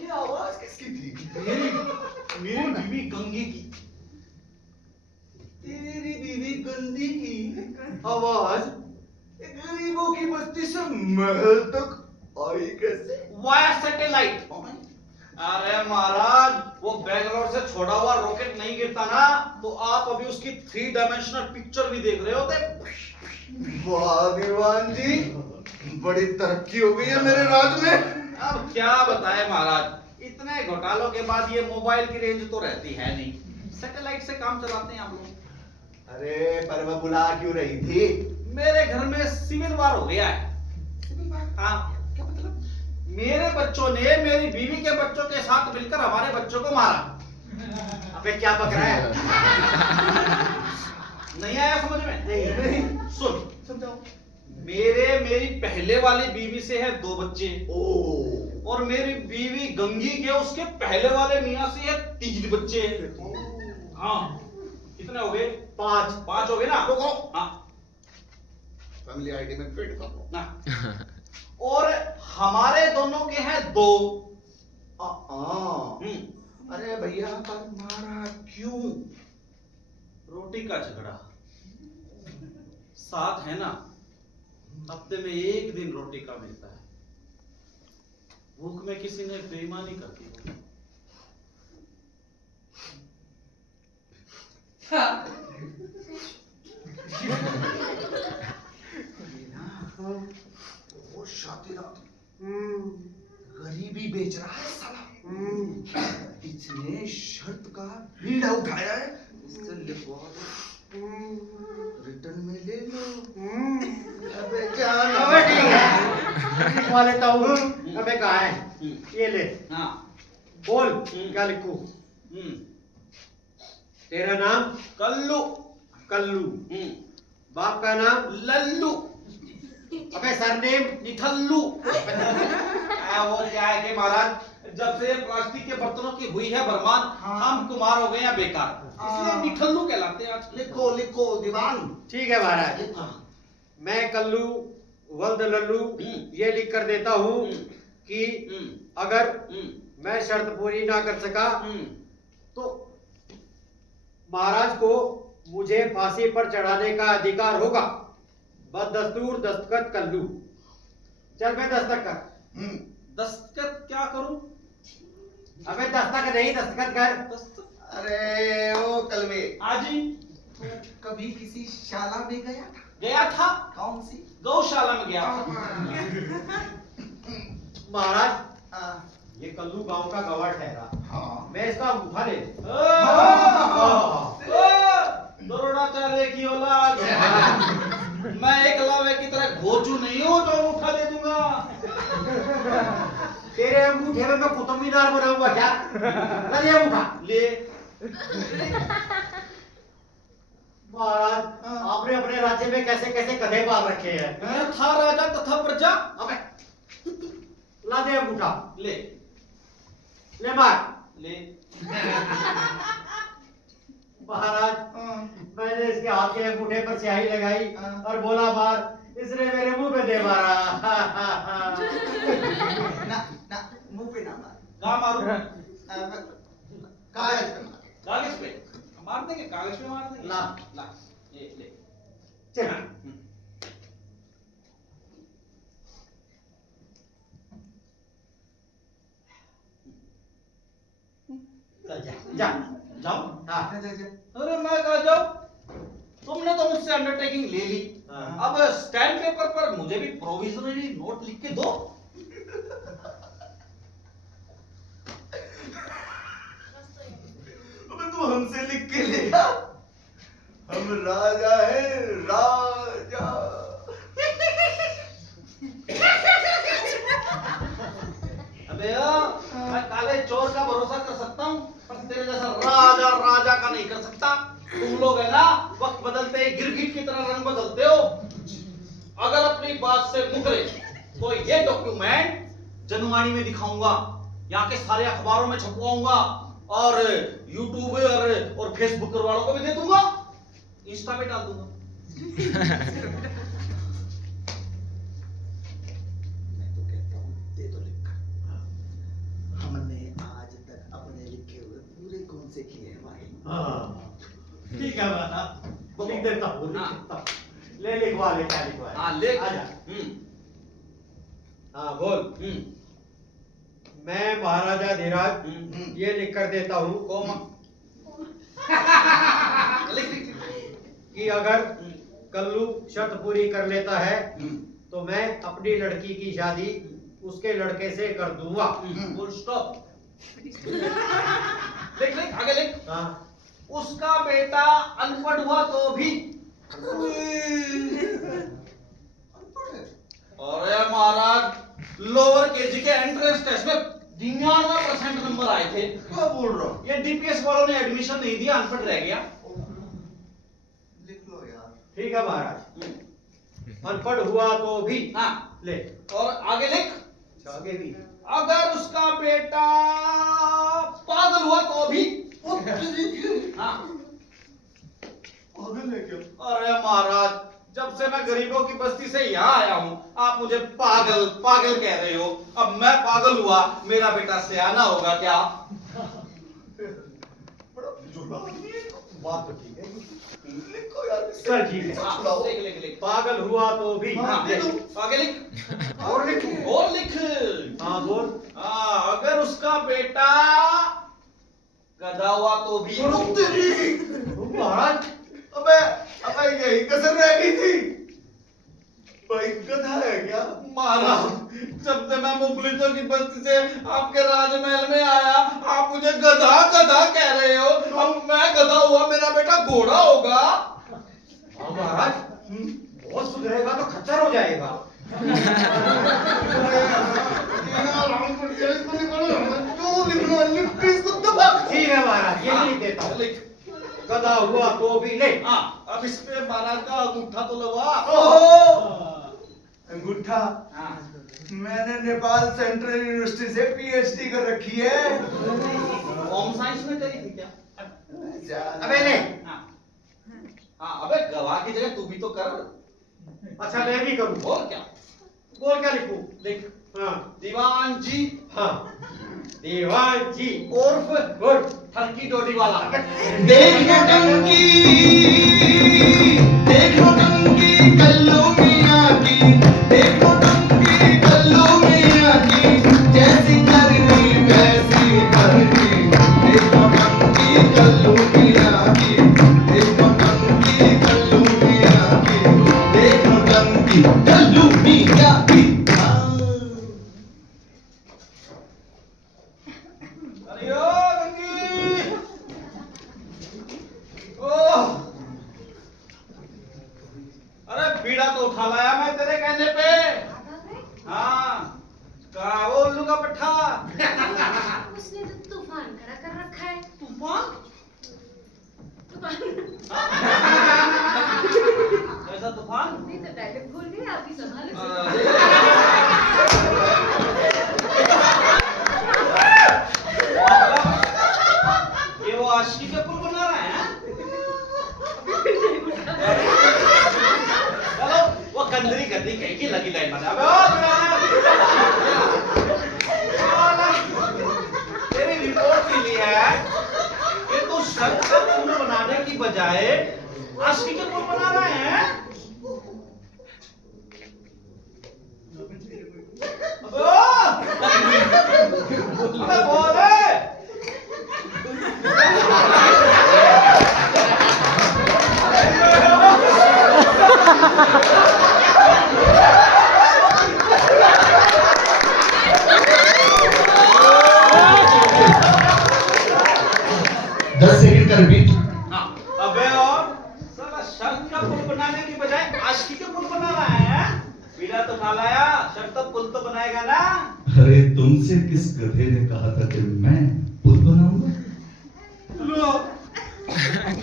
ये आवाज किसकी थी? मेरी बीवी गंगी की। तेरी बीवी गंदी की आवाज गरीबों की बस्ती से महल तक आई कैसे? Via satellite. अरे महाराज, वो बेंगलोर से छोड़ा हुआ रॉकेट नहीं गिरता ना, तो आप अभी उसकी 3 डायमेंशनल पिक्चर भी देख रहे होते। वाह दीवान जी, बड़ी तरक्की हो गई है मेरे राज में। अब क्या बताए महाराज, इतने घोटालों के बाद ये मोबाइल की रेंज तो रहती है नहीं, सैटेलाइट से काम चलाते हैं आप लोग। अरे पर वह बुला क्यों रही थी? मेरे घर में सिविल वार हो गया है। हाँ, क्या मतलब? मेरे बच्चों ने मेरी बीवी के बच्चों के साथ मिलकर हमारे बच्चों को मारा। अबे क्या बक रहा है? नहीं आया समझ में? नहीं। सुन, समझाओ। मेरी पहले वाली बीवी से है 2 बच्चे, ओ, और मेरी बीवी गंगी के उसके पहले वाले मियाँ से है 3 बच्चे। हाँ, कितने हो गए? 5 हो गए ना? रुको। हाँ फैमिली आईडी में फिट करो ना। और हमारे दोनों के हैं 2। अरे भैया पर मारा क्यों? रोटी का झगड़ा। साथ है ना, हफ्ते में 1 दिन रोटी का मिलता है। भूख में किसी ने बेईमानी कर दी। वो शातिर गरीबी बेच रहा है साला। इसने शर्त का बीड़ा उठाया है, इससे लिखवा दो, रिटर्न में ले लो। अबे जान। अबे ठीक है, लिखवा लेता हूँ। अबे कहाँ है? ये ले। हाँ। बोल क्या लिखूं? तेरा नाम? कल्लू। कल्लू। बाप का नाम? लल्लू। अबे सरनेम? निठल्लू। वो क्या है कि महाराज, जब से प्लास्टिक के बर्तनों की हुई है भरमार, हम कुमार हो गए हैं बेकार, इसलिए निठल्लू कहलाते हैं आज। लिखो लिखो दीवान। ठीक है महाराज, मैं कल्लू वल्द लल्लू ये लिख कर देता हूँ कि अगर मैं शर्त पूरी ना कर सका तो महाराज को मुझे फांसी पर चढ़ाने का अधिकार होगा। बददस्तूर दस्तखत कल्लू। चल मैं दस्तखत कर। दस्तखत क्या करूं? अबे दस्तखत नहीं, दस्तखत कर। अरे ओ कलवे, आजी कभी किसी शाला में गया था? गया था। कौन सी? गौशाला में गया था। महाराज ये कल्लू गांव का गवाह ठहरा। हाँ। मैं इसका अंगूठा ले। द्रोणाचार्य की औलाद। मैं एकलव्य की तरह घोचू नहीं हूँ जो अंगूठा दे दूंगा। तेरे अंगूठे में मैं कुतुब मीनार बनाऊंगा क्या? ले अंगूठा ले। महाराज आपने अपने राज्य में कैसे कैसे गधे पाल रखे हैं? मैं था राजा तथा प्रजा। अबे ला दे अंगूठा। ले ले मार। ले। महाराज मैंने इसके हाथ के अंगूठे पर स्याही लगाई और बोला मार, इसने मेरे मुंह पे दे मारा। ना ना, मुंह पे ना मार। कहाँ मारूं? कागज पे मार। कागज पे मार देंगे, कागज पे मार देंगे। ला। ला ये ले। चल जा जा जाओ। हाँ जा जा जा। अरे मैं कहा जाऊं, तुमने तो मुझसे अंडरटेकिंग ले ली, अब स्टैम्प पेपर पर मुझे भी प्रोविजनरी नोट लिख के दो। अबे तू हमसे लिख के लेगा? हम राजा हैं, राजा। अबे मैं काले चोर का भरोसा कर सकता हूँ, पर तेरे जैसा राजा राजा का नहीं कर सकता। तुम लोग है ना, वक्त बदलते ही गिरगिट की तरह रंग बदलते हो। अगर अपनी बात से मुकरे तो ये डॉक्यूमेंट जनवाणी में दिखाऊंगा, यहाँ के सारे अखबारों में छपवाऊंगा और यूट्यूब और फेसबुक वालों को भी दे दूंगा, इंस्टा पे डाल दूंगा। मैं तो कहता हूँ दे दो लिख कर। हमने आज तक अपने लिखे हुए पूरे कौन से किए हैं भाई? ठीक है बाबा, लिख देता हूँ, लिख देता हूँ। ले लिखवा ले, क्या लिखवा है? हाँ ले। आजा। हाँ बोल। मैं महाराजा धीराज ये लिख कर देता हूँ लिख लिख। कि अगर कल्लू शर्त पूरी कर लेता है तो मैं अपनी लड़की की शादी उसके लड़के से कर दूंगा। Full stop. लिख लिख आगे लिख। हाँ। उसका बेटा अनपढ़ हुआ तो भी। अरे महाराज, लोअर केजी के एंट्रेंस टेस्ट में 99% नंबर आए थे। क्या बोल रहा हूँ? ये डीपीएस वालों ने एडमिशन नहीं दिया, अनपढ़ रह गया। लिख लो यार। ठीक है महाराज, अनपढ़ हुआ तो भी। हाँ ले। और आगे लिख। आगे भी। अगर उसका बेटा पागल हुआ तो भी। हाँ। पागल है क्या? अरे महाराज, जब से मैं गरीबों की बस्ती से यहाँ आया हूँ, आप मुझे पागल पागल कह रहे हो। अब मैं पागल हुआ, मेरा बेटा सयाना होगा क्या? बड़ा जुड़ा आदमी है। बात तो ठीक है। लिखो यार। चल ठीक है। हाँ, लिख लिख लिख। पागल हुआ तो भी। हाँ, ले। आगे लिख। और लिख। और लिख। हाँ बोल। हाँ, अगर उसका बेटा गधा हुआ तो भी। महाराज, अबे अबे यही कसर रह गई थी। भाई गधा है क्या? महाराज, जब से मैं मुफलिसों की बस्ती से आपके राजमहल में आया, आप मुझे गधा गधा कह रहे हो। अब मैं गधा हुआ, मेरा बेटा घोड़ा होगा। हाँ महाराज, बहुत सुधरेगा तो खच्चर हो जाएगा। क्यों लिखना? लिख के इसको दबा। ठीक है महाराज, ये लिख देता हूँ। लिख। गधा हुआ तो भी। ले। हाँ, अब इस पे महाराज का अंगूठा तो लगवा। ओहो, अंगूठा। हाँ। मैंने नेपाल सेंट्रल यूनिवर्सिटी से पीएचडी कर रखी है। होम साइंस में करी थी क्या? अबे ले। हाँ। हाँ, अबे गवाह की जगह तू भी तो कर। अच्छा मैं भी करूँ। और क्या? बोल क्या लिखूं? लिख। हाँ। दीवान जी। हाँ। दीवान जी उर्फ उर्फ ठरकी डोडी वाला। देखो टंकी कल्लू मियां की, देखो टंकी कल्लू मियां की, जैसी करनी वैसी करनी। देखो टंकी कल्लू मियां की, देखो टंकी कल्लू मियां की, देखो टंकी कल्लू मियां की। अरे ओ गंगी। ओह। अरे बीड़ा तो उठा लाया मैं तेरे कहने पे। हाँ, कहा वो उल्लू का पट्ठा। उसने तो तूफान खड़ा कर रखा है। तूफान? कैसा तूफान? नहीं तो डायलॉग भूल गए, आप ही संभालो। ये वो आशिकी के पुल बना रहा है? चलो वो कंदरी गद्दी कहीं की लगी लाइन बना। तेरी रिपोर्ट के लिए है कि तू सड़क का पुल बनाने की बजाय आशिकी के पुल बना रहा है। अबे बोल रे। दस सेकंड कर बीट। हाँ, अबे और साला अरे तुमसे किस गधे ने कहा था कि मैं पुल बनाऊंगा? लो,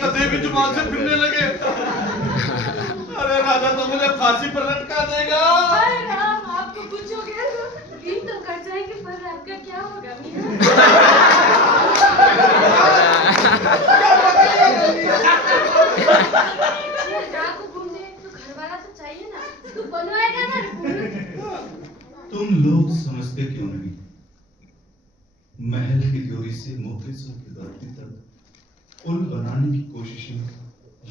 गधे भी जुबान से फिरने लगे। अरे राजा तो मुझे फांसी पर लटका देगा। हाय राम, आपको कुछ हो गया तो दिन तो कट जाएंगे, पर रात का क्या होगा मियां? ये रात को घूमने तो घर वाला तो चाहिए ना, तू बनवाएगा ना पुल? तुम लोग समझते क्यों नहीं? महल की ड्योरी से मुफलिसों की धरती तक पुल बनाने की कोशिशें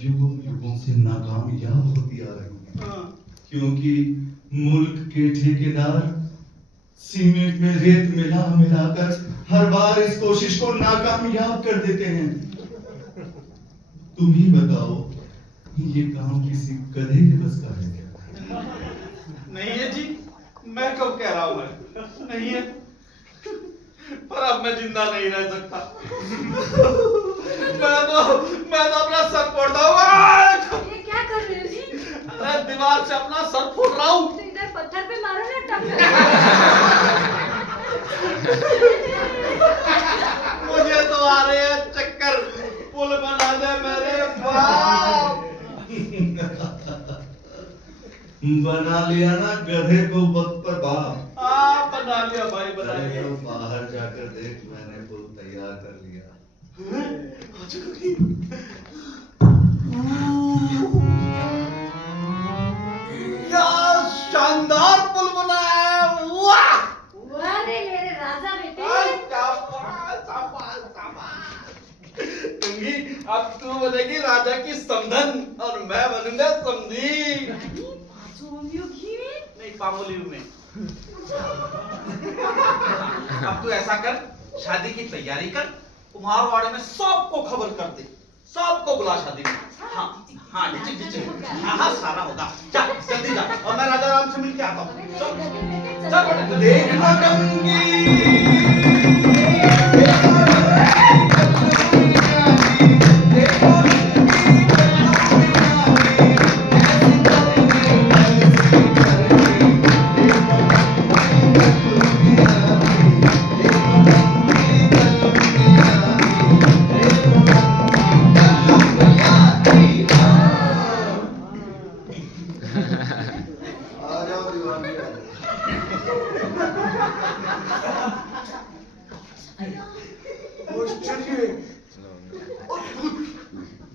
युगों युगों से नाकामयाब होती आ रही हैं, क्योंकि मुल्क के ठेकेदार सीमेंट में रेत मिला मिलाकर हर बार इस कोशिश को नाकामयाब कर देते हैं। तुम ही बताओ, ये काम किसी गधे के बस का है क्या? नहीं है जी, मैं कब कह रहा हूँ नहीं है, पर अब मैं जिंदा नहीं रह सकता। मैं तो अपना सर फोड़ता हूँ। ये क्या कर रहे हो जी? अरे दीवार से अपना सर फोड़ रहा हूँ। तो इधर पत्थर पे मारो ना टक्कर। मुझे तो आ रहे हैं चक्कर, पुल बना दे मेरे बाप। बना लिया ना गधे को वक्त पर बाप। हाँ बना लिया भाई, बना लिया। चलो बाहर जाकर देख, मैंने पुल तैयार कर लिया। क्या शानदार पुल बना है, वाह! वाह रे मेरे राजा बेटे। तुंगी, अब तू बनेगी राजा की समधन और मैं बनूंगा समधी। नहीं, मामूली में। अब तू ऐसा कर, शादी की तैयारी कर, कुम्हारवाड़े में सबको खबर कर दे, सबको बुला शादी में। हाँ हाँ हाँ, सारा होगा। जा जल्दी जा, और मैं राजा राम से मिल के आता हूँ। चल देखना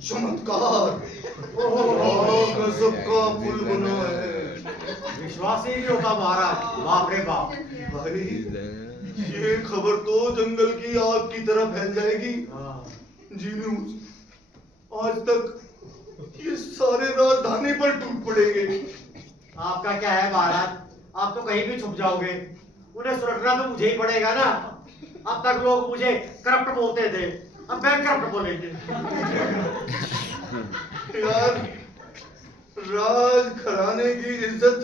चमत्कार, गजब का पुल बना है। विश्वास ही नहीं होता महाराज, बाप रे बाप। भाई, ये खबर तो जंगल की आग की तरह फैल जाएगी। जी न्यूज आज तक ये सारे राजधानी पर टूट पड़ेंगे। आपका क्या है महाराज, आप तो कहीं भी छुप जाओगे, उन्हें सुरक्षना तो मुझे ही पड़ेगा ना। अब तक लोग मुझे करप्ट बोलते थे, अब मैं करप्ट बोलेंगे। यार, राज घराने की इज्जत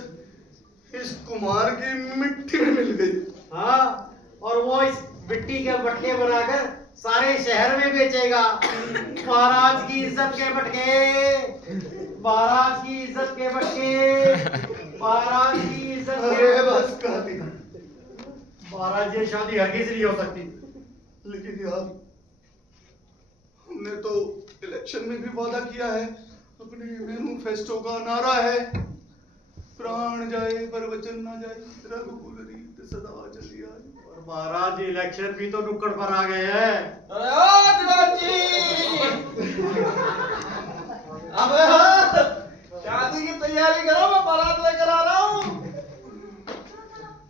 इस कुमार की मिट्टी में मिल गई। हाँ, और वो इस मिट्टी के मटके बनाकर सारे शहर में बेचेगा। महाराज की इज्जत के मटके, महाराज की इज्जत के मटके, महाराज की इज्जत अरे के। बस कर दिया। महाराज ये शादी हरगिज नहीं हो सकती। लेकिन यार, हमने तो इलेक्शन में भी वादा किया है, अपने मैनिफेस्टो का नारा है, प्राण जाए पर वचन ना जाए, रघुकुल रीत सदा चली आए। और महाराज इलेक्शन भी तो नुक्कड़ पर आ गए हैं। अरे ओ दीवान जी, अब शादी की तैयारी करो, मैं बारात लेकर आ रहा हूँ।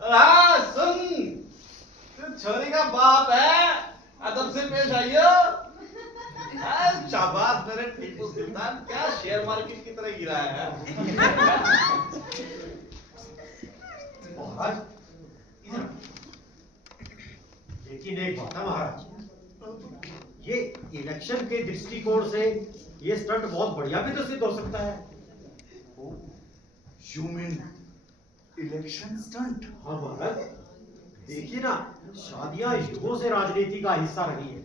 हाँ सुन, तू छोरी का बाप है, अदब से पेश आइयो। शाबाश मेरे टीपू सुल्तान, क्या शेयर मार्केट की तरह गिरा है। महाराज लेकिन एक बात है महाराज, ये इलेक्शन के दृष्टिकोण से ये स्टंट बहुत बढ़िया भी तो सिद्ध हो सकता है। You mean election stunt? हाँ महाराज, देखिए ना, शादियां युगों से राजनीति का हिस्सा रही है।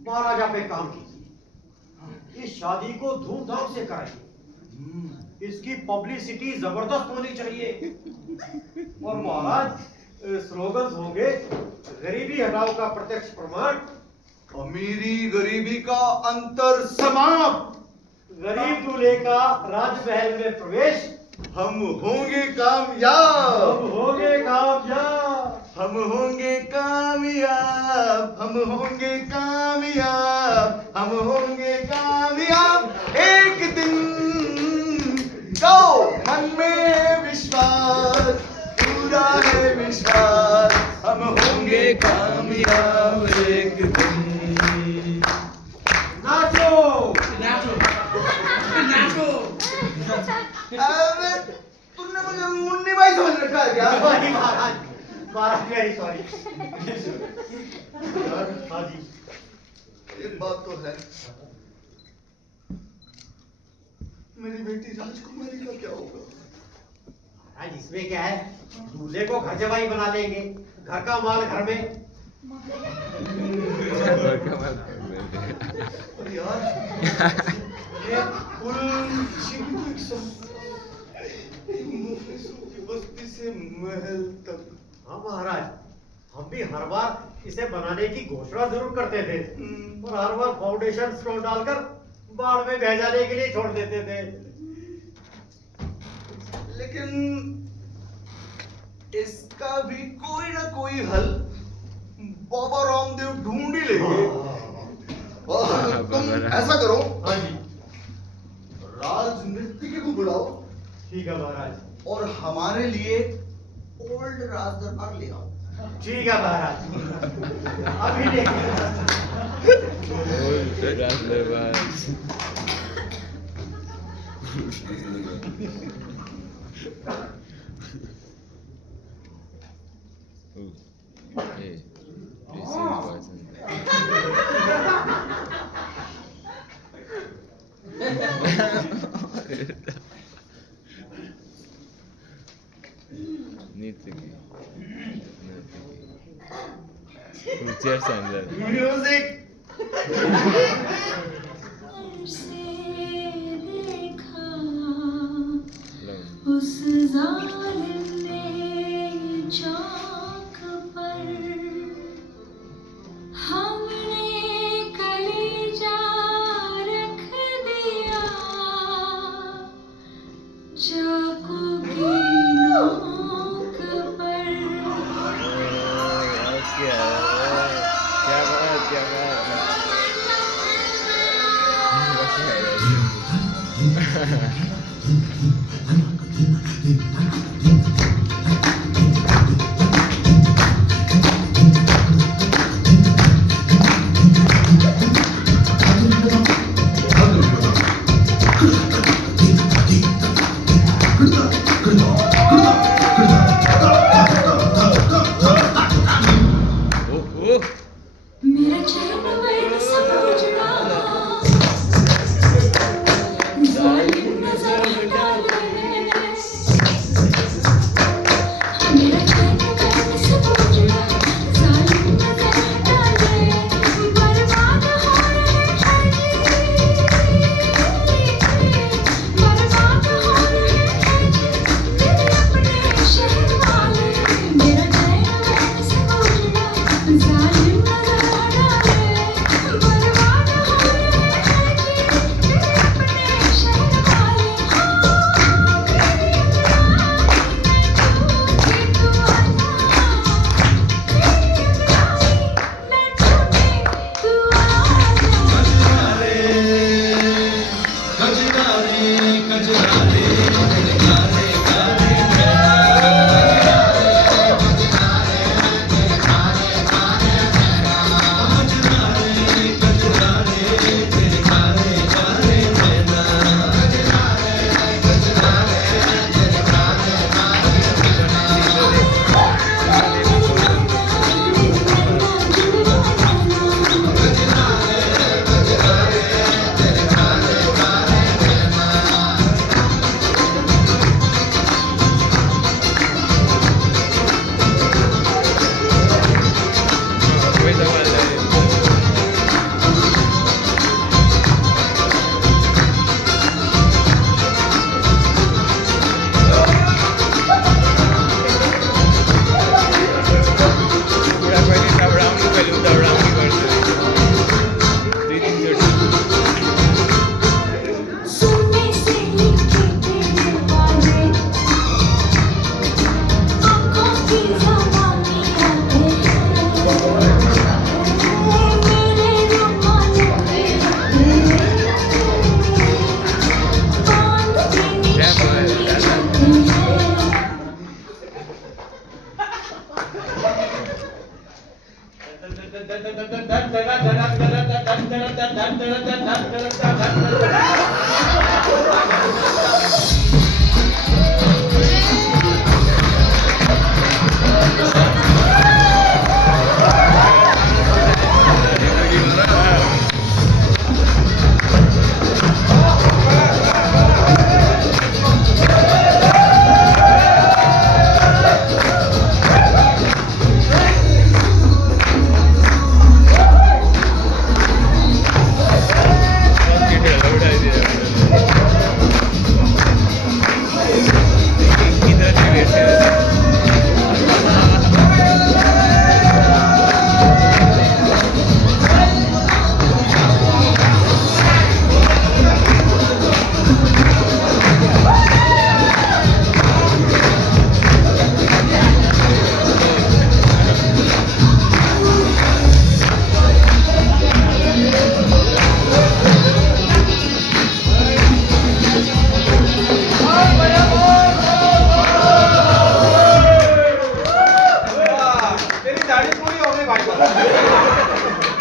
महाराजा पे काम कीजिए, इस शादी को धूमधाम से कराइए, इसकी पब्लिसिटी जबरदस्त होनी चाहिए। और महाराज स्लोगन्स होंगे। गरीबी हटाओ का प्रत्यक्ष प्रमाण, अमीरी गरीबी का अंतर समाप्त, गरीब दूल्हे का राजमहल में प्रवेश, हम होंगे कामयाब, हम होंगे कामयाब, हम होंगे कामयाब, हम होंगे कामयाब, हम होंगे कामयाब एक दिन। गाओ मन में विश्वास, पूरा है विश्वास, हम होंगे कामयाब एक दिन। नाचो अबे तूने मुझे मुन्नी भाई समझ रखा है क्या? सॉरी महाराज, महाराज वेरी सॉरी। हाँ जी, एक बात तो है, मेरी बेटी राजकुमारी का क्या होगा? आज इसमें क्या है, दूल्हे को घर जवाई बना लेंगे, घर का माल घर में। और यार ये पुल की बस्ती से महल तक। हाँ महाराज, हम भी हर बार इसे बनाने की घोषणा जरूर करते थे और हर बार फाउंडेशन स्टोन डालकर बाढ़ में बह जाने के लिए छोड़ देते थे। लेकिन इसका भी कोई ना कोई हल बाबा रामदेव ढूंढ ही लेंगे। तुम ऐसा करो, हाँ जी, राजनीतिज्ञ को बुलाओ ठीक है महाराज, और हमारे लिए ओल्ड राज दरबार ले आओ। ठीक है महाराज, अभी देखिए। Cheers अंदर। म्यूजिक। उस जालिम ने चौक पर हमने कलेजा रख दिया, चाकू की नोक पर। क्या बात मेरा चैन वैन सब उजड़ा, जालिम नजर डाला। तेरी दाढ़ी पूरी हो गई भाई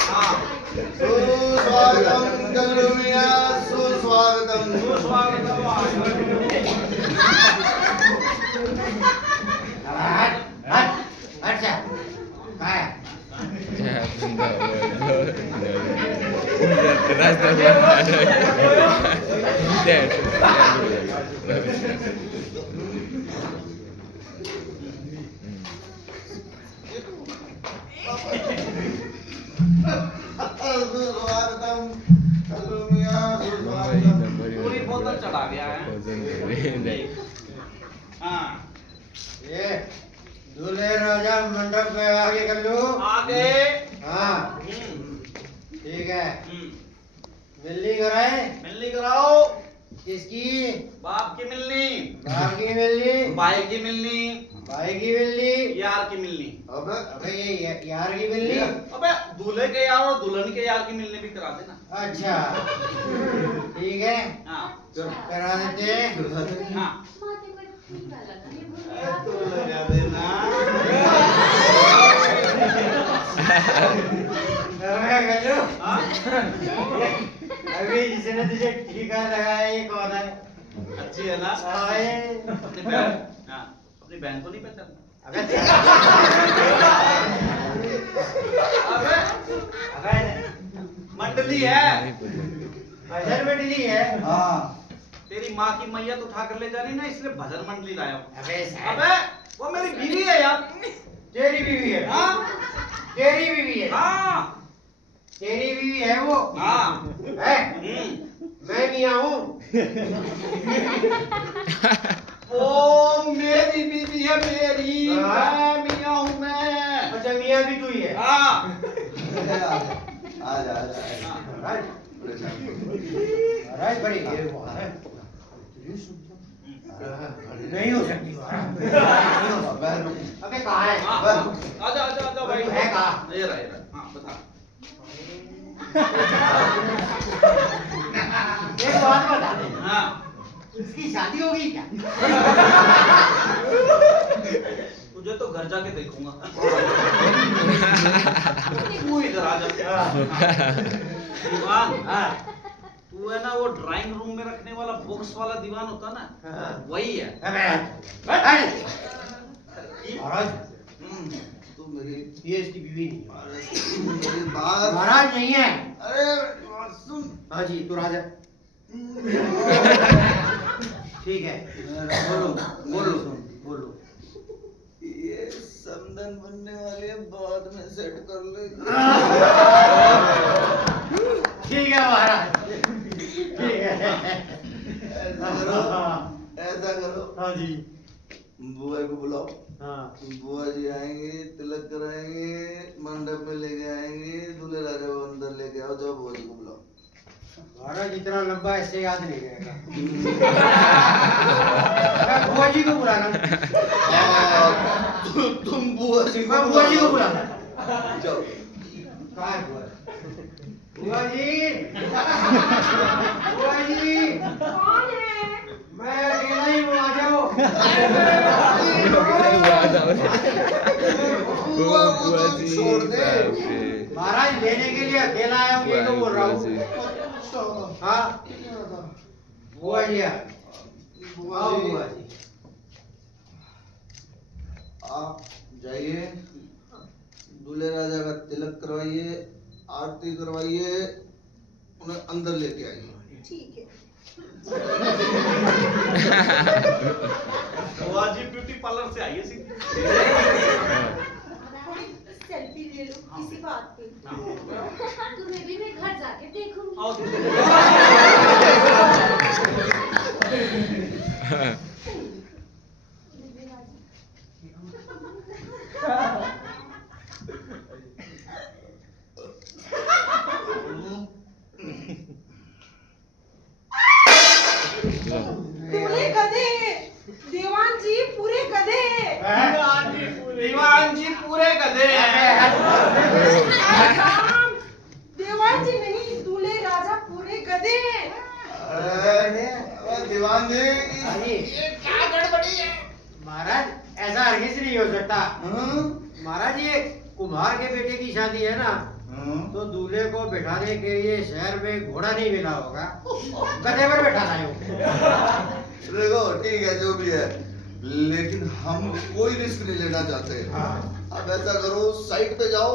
हाँ सुस्वागतम गंगरू मियां, सुस्वागतम। अच्छा काय सुस्वागतम गंगरू मियां, सुस्वागतम। पूरी बोतल चढ़ा गया है हाँ ये दूल्हे राजा मंडप में आगे कर लो आगे हाँ ठीक है मिलनी कराए मिलनी कराओ किसकी बाप की मिलनी बाप की मिलनी भाई की मिलनी भाई की मिलनी यार की मिलनी अबे ये यार की मिलनी अबे दूल्हे के यार और दुल्हन के यार की मिलनी भी करा देना अच्छा ठीक है हाँ करा देते हैं हाँ माथे पर टीका लगा ये बोल तो लगा देना अबे गजू हाँ अभी जिसने तुझे टीका लगाया ये कौन है अच्छी है ना आए अपनी बहन हाँ अपनी बहन को नहीं पहचानता अबे अबे अबे मंडली है भजन मंडली है हाँ तेरी माँ की मैयत उठा कर ले जानी ना इसलिए भजन मंडली लाया हूँ अबे अबे वो मेरी बीवी है यार तेरी बीवी है हाँ तेरी बीवी है हाँ तेरी बीवी है वो हाँ है मैं मियां हूँ ओ मेरी बीवी है मेरी हाँ। मैं मियां हूँ मैं अच्छा मियां भी तू ही है हाँ आजा आजा महाराज परेशान मत महाराज बड़ी देर हुआ है नहीं हो सकती महाराज अबे कहाँ है हाँ, हाँ। आजा आजा आजा भाई है कहाँ? ये रहा हाँ बता एक बात बता दे हाँ इसकी शादी होगी क्या तुझे तो घर जाके देखूंगा तू इधर आ जा दीवान हाँ तू है ना वो ड्राइंग रूम में रखने वाला बॉक्स वाला दीवान होता ना हाँ। वही है अबे महाराज तू मेरी ये इसकी बीवी नहीं मेरी बात महाराज नहीं है अरे सुन हाँ जी तू राजा ठीक है बोलो बोलो बोलो ये समधन बनने वाले बाद में सेट कर ले ठीक है महाराज ठीक है ऐसा करो हाँ जी बुआ को बुलाओ हाँ बुआ जी आएंगे तिलक कराएंगे मंडप में लेके आएंगे दूल्हे राजा को अंदर लेके आओ जाओ बुआ जी को बुलाओ महाराज इतना लंबा ऐसे याद नहीं रहेगा बुआ जी को बुलाना तुम बुआ जी मैं बुआ जी को बुलाना जाओ कहाँ है बुआ बुआ जी बुआ जी कौन है मैं अकेला ही हूँ आ जाओ बुआ जी, छोड़ दे। बाप रे। महाराज लेने के लिए अकेला आया हूँ, ये तो बोल रहा हूँ। हाँ बुआ जी आओ बुआ जी। आप जाइए, दूल्हे राजा का तिलक करवाइए, आरती करवाइए, उन्हें अंदर लेके आइए। ठीक है। बुआ जी ब्यूटी पार्लर से आइए सीधी। सेल्फी ले लो किसी बात पे। तुम्हें भी मैं घर जाके देखूंगी। आओ पूरे गधे, दीवान जी पूरे गधे। दीवान जी पूरे गधे हैं। राम, दीवान जी नहीं, दूल्हे राजा पूरे गधे। अरे दीवान जी, क्या गड़बड़ी है महाराज? ऐसा हरगिज नहीं हो सकता महाराज। ये कुम्हार के बेटे की शादी है ना, तो दूल्हे को बिठाने के लिए शहर में घोड़ा नहीं मिला होगा, गधे पर बैठा लाए हो। देखो ठीक है जो भी है, लेकिन हम कोई रिस्क नहीं लेना चाहते। अब ऐसा करो, साइट पे जाओ,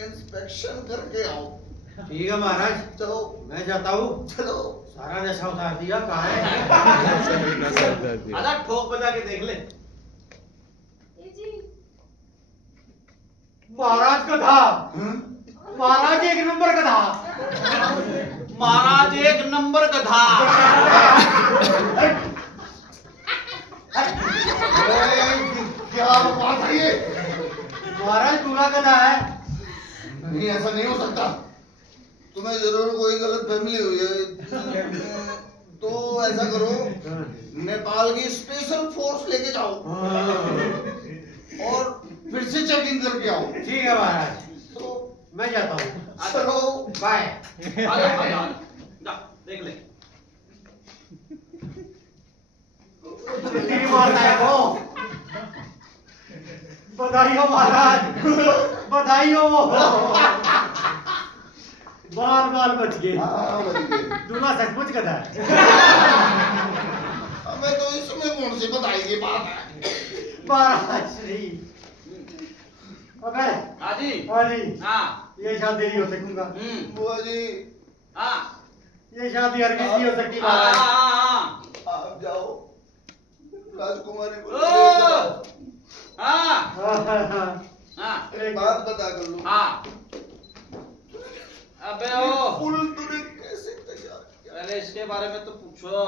इंस्पेक्शन करके आओ। ठीक है महाराज, चलो मैं जाता हूँ। चलो। सारा नशा उतार दिया, कहाँ है? आजा ठोक बजा के देख ले। ए जी, महाराज गधा, महाराज एक नंबर गधा। महाराज एक नंबर गधा। क्या बात है ये? महाराज दूल्हा गधा है। नहीं, ऐसा नहीं हो सकता। तुम्हें जरूर कोई गलत फैमिली हुई है। तो ऐसा करो, नेपाल की स्पेशल फोर्स लेके जाओ और फिर से चेकिंग करके आओ। ठीक है महाराज, तो मैं जाता हूँ। चलो बाय। आजा जा देख ले। नहीं मारता है वो। बधाई हो महाराज, बधाई हो। बाल बाल बच गए। दूल्हा सचमुच गधा है। हमें तो इसमें कौन सी बधाई की बात है? महाराज श्री। अबे हाजी हाजी, हाँ ये शादी नहीं हो सकूंगा। बुआ जी, हाँ ये शादी हरगिज नहीं हो सकती हाँ महाराज। हाँ आप जाओ, राजकुमारी को ओ! ले जाओ। हाँ हाँ एक बात बता कर लो, हाँ। अबे ओ फूल तूने कैसे तैयार किया? पहले इसके बारे में तो पूछो।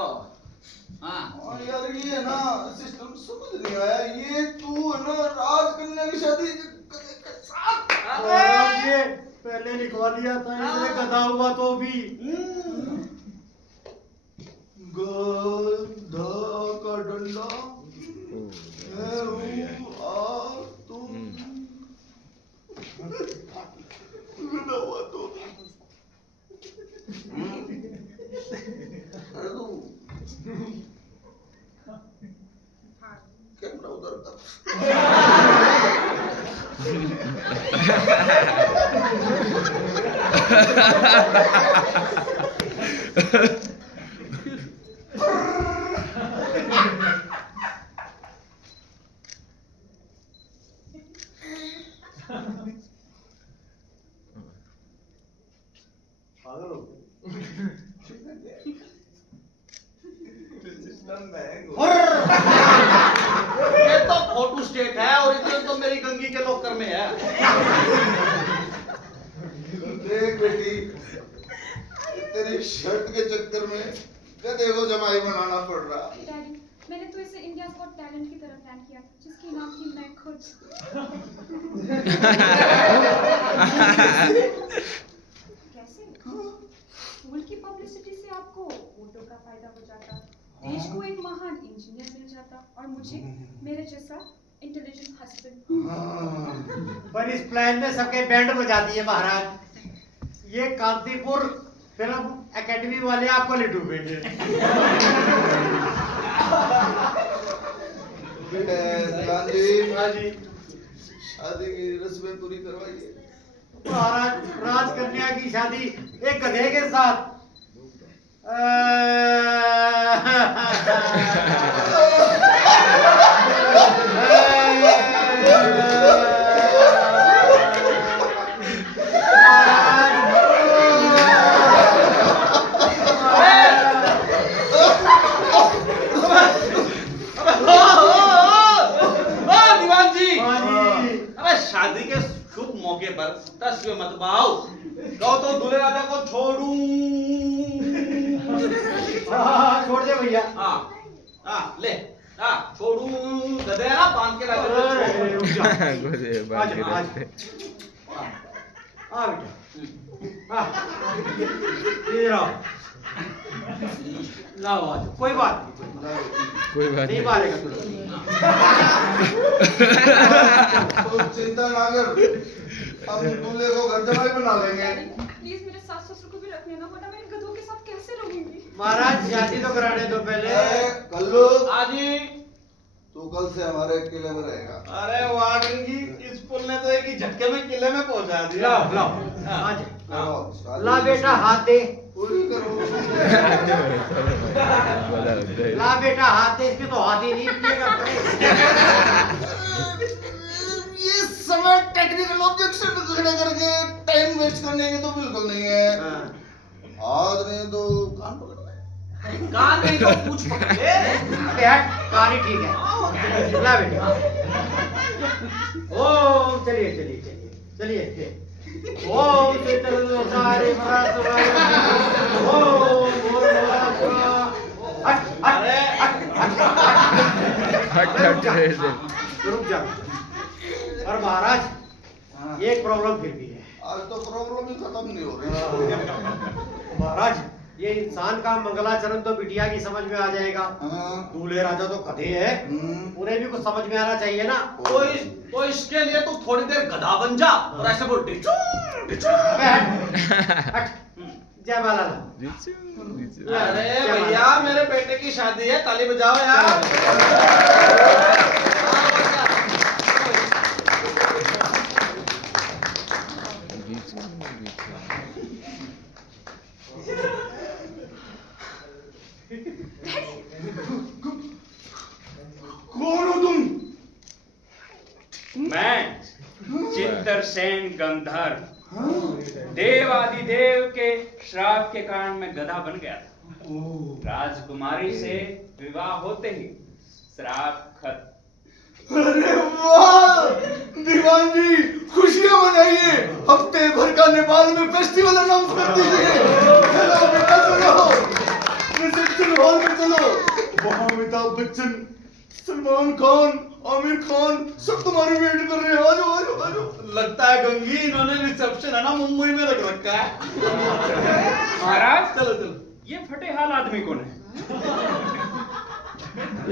हाँ और यार ये ना सिस्टम समझ नहीं आया। ये तू है ना राजकन्या की शादी के साथ। महाराज ये पहले लिखवा दिया था, इसने गधा हुआ तो भी। गधा का डंडा है तुम गधा हुआ तो कर दूं। कैमरा उधर कर। ये तो फोटो स्टेट है, ओरिजिनल तो मेरी गंगी के लॉकर में है। देख बेटी, तेरी शर्ट के चक्कर में गधे को जमाई बनाना पड़ रहा। डैडी, मैंने तो इसे इंडिया गॉट टैलेंट की तरह प्लान किया था, जिसके नाम थी मैं खुद। कैसे? फूल की पब्लिसिटी से आपको वोटों का फायदा हो जाता, देश को एक महान इंजीनियर मिल जाता और मुझे मेरे जैसा इंटेलिजेंट हस्बैंड। पर इस प्लान ने सबके बैंड बजा दिए महाराज। ये कांतिपुर फिल्म एकेडमी वाले आपको ले डूबेंगे। दीवान जी, हाँ जी शादी की रस्में पूरी करवाइए। महाराज, राजकन्या की शादी एक गधे के साथ। दीवान जी, हाँ जी। अबे शादी के शुभ मौके पर तस्वीर मत बाओ, कहो तो दूल्हे राजा को छोड़ूं। हाँ, छोड़ दे भैया। ले, छोड़ूं, गधे ना बांध के रख दे। गोदे बांध के आज रखते। हाँ बेटा, इधर आओ। लाओ आज, कोई बात नहीं, कोई बात नहीं नहीं। मारेगा तुझे। तो चिंता ना कर, हम दूल्हे को घर जमाई बना लेंगे। प्लीज मेरे सास ससुर को भी रखने ना, वरना मैं इन गधों के साथ कैसे रहूंगी। महाराज शादी तो कराने दो पहले। कल्लू, आजी, तू कल से हमारे किले में रहेगा। अरे वाह गंगी, इस पुल ने तो एक ही झटके में किले में पहुंचा दिया। लाओ लाओ, आज करो, शादी ला बेटा हाथ दे। पूरी करो। ला बेटा हाथ दे, इसके तो हाथ ही नहीं पिएगा। ये समय टेक्निकल ऑब्जेक्शन खड़े करके टाइम वेस्ट करने के तो बिल्कुल नहीं है। हाथ नहीं तो कान पकड़ना है। कान नहीं तो पूछ पकड़ ले। अबे हट, कारी ठीक है। ला बेटा। ओम, चलिए चलिए चलिए चलिए। ओम सारे अरे हट। रुक जा। और महाराज, एक प्रॉब्लम फिर भी है। आज तो प्रॉब्लम ही खत्म नहीं हो रही। महाराज, ये इंसान का मंगलाचरण तो बिटिया की समझ में आ जाएगा। दूल्हे राजा तो गधे है, उन्हें भी कुछ समझ में आना चाहिए ना। तो इसके लिए तू थोड़ी देर गधा बन जा और ऐसे बोल डिचू डिचू। अबे हट। जय माला ला। अरे भैया, मेरे बेटे की शादी है, ताली बजाओ यार। कौन हो तुम? मैं चित्रसेन गंधर्व, देवादिदेव के श्राप के कारण मैं गधा बन गया था। राजकुमारी से विवाह होते ही श्राप खत्म। अरे वाह दीवान जी, खुशियां मनाइए। हफ्ते भर का नेपाल में फेस्टिवल अनाउंस कर दीजिए। चलो बेटा चलो, रिसेप्शन हॉल में चलो। वहाँ अमिताभ बच्चन, सलमान खान, आमिर खान सब तुम्हारी वेट कर रहे हैं। आ जाओ आ जाओ आ जाओ। लगता है गंगी, इन्होंने रिसेप्शन है ना मुंबई में रख रखा है। महाराज, चलो चलो। ये फटे हाल आदमी कौन है?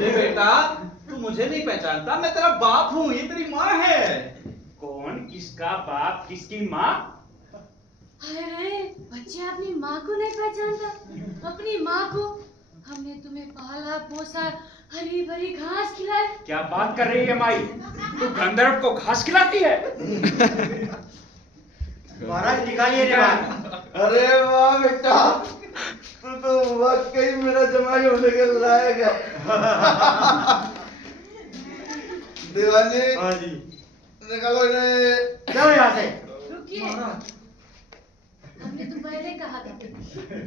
ये बेटा, तू मुझे नहीं पहचानता, मैं तेरा बाप हूँ, ये तेरी माँ है। कौन, किसका बाप, किसकी माँ? अरे बच्चे अपनी माँ को नहीं पहचानता? अपनी माँ को हमने तुम्हें पाला पोसा, हरी भरी घास खिलाई। क्या बात कर रही है माई? तू गंधर्व को घास खिलाती है? महाराज निकालिए रिवाज। अरे वाह बेटा, तू तो वाकई मेरा जमाई होने के लायक है। दीवान जी, हाँ जी, निकालो इन्हें। चलो यहाँ से। रुकिए, हमने तो पहले कहा था कि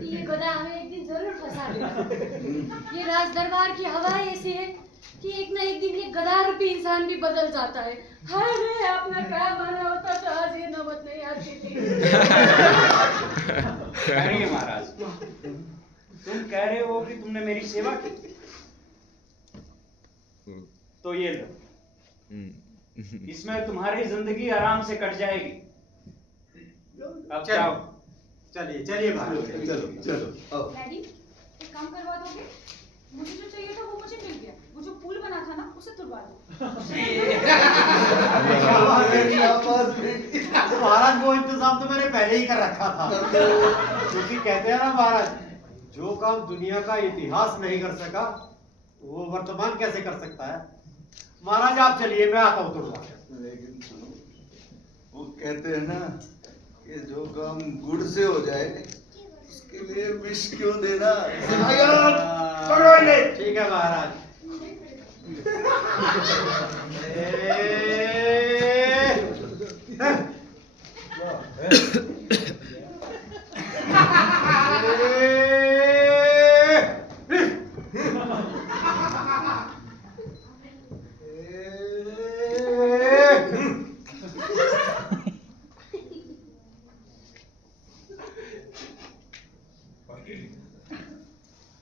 ये गधा हमें एक दिन जरूर फंसा देगा। ये राज दरबार की हवा ऐसी है कि एक ना एक दिन ये गधा रूपी इंसान भी बदल जाता है। हाय रे, अपना क्या माना होता तो आज ये नौबत नहीं आती थी। कह रही है महाराज, तुम कह रहे हो कि तुमने मेरी सेवा की, तो ये लो, इसमें तुम्हारी जिंदगी आराम से कट जाएगी। अब जाओ। चलिए चलिए महाराज। चलो चलो आओ। डैडी, एक काम करवा दोगे? मुझे जो चाहिए था वो मुझे मिल गया। वो जो पुल बना था ना, उसे तुड़वा दो। तो महाराज, वो इंतजाम तो मैंने पहले ही कर रखा था। क्योंकि कहते हैं ना महाराज, जो काम दुनिया का इतिहास नहीं कर सका, वो वर्तमान कैसे कर सकता है? महाराज आप चलिए, मैं आता हूँ थोड़ा सा। लेकिन सुनो, वो कहते हैं ना कि जो काम गुड़ से हो जाए उसके लिए विष क्यों देना। ठीक है महाराज।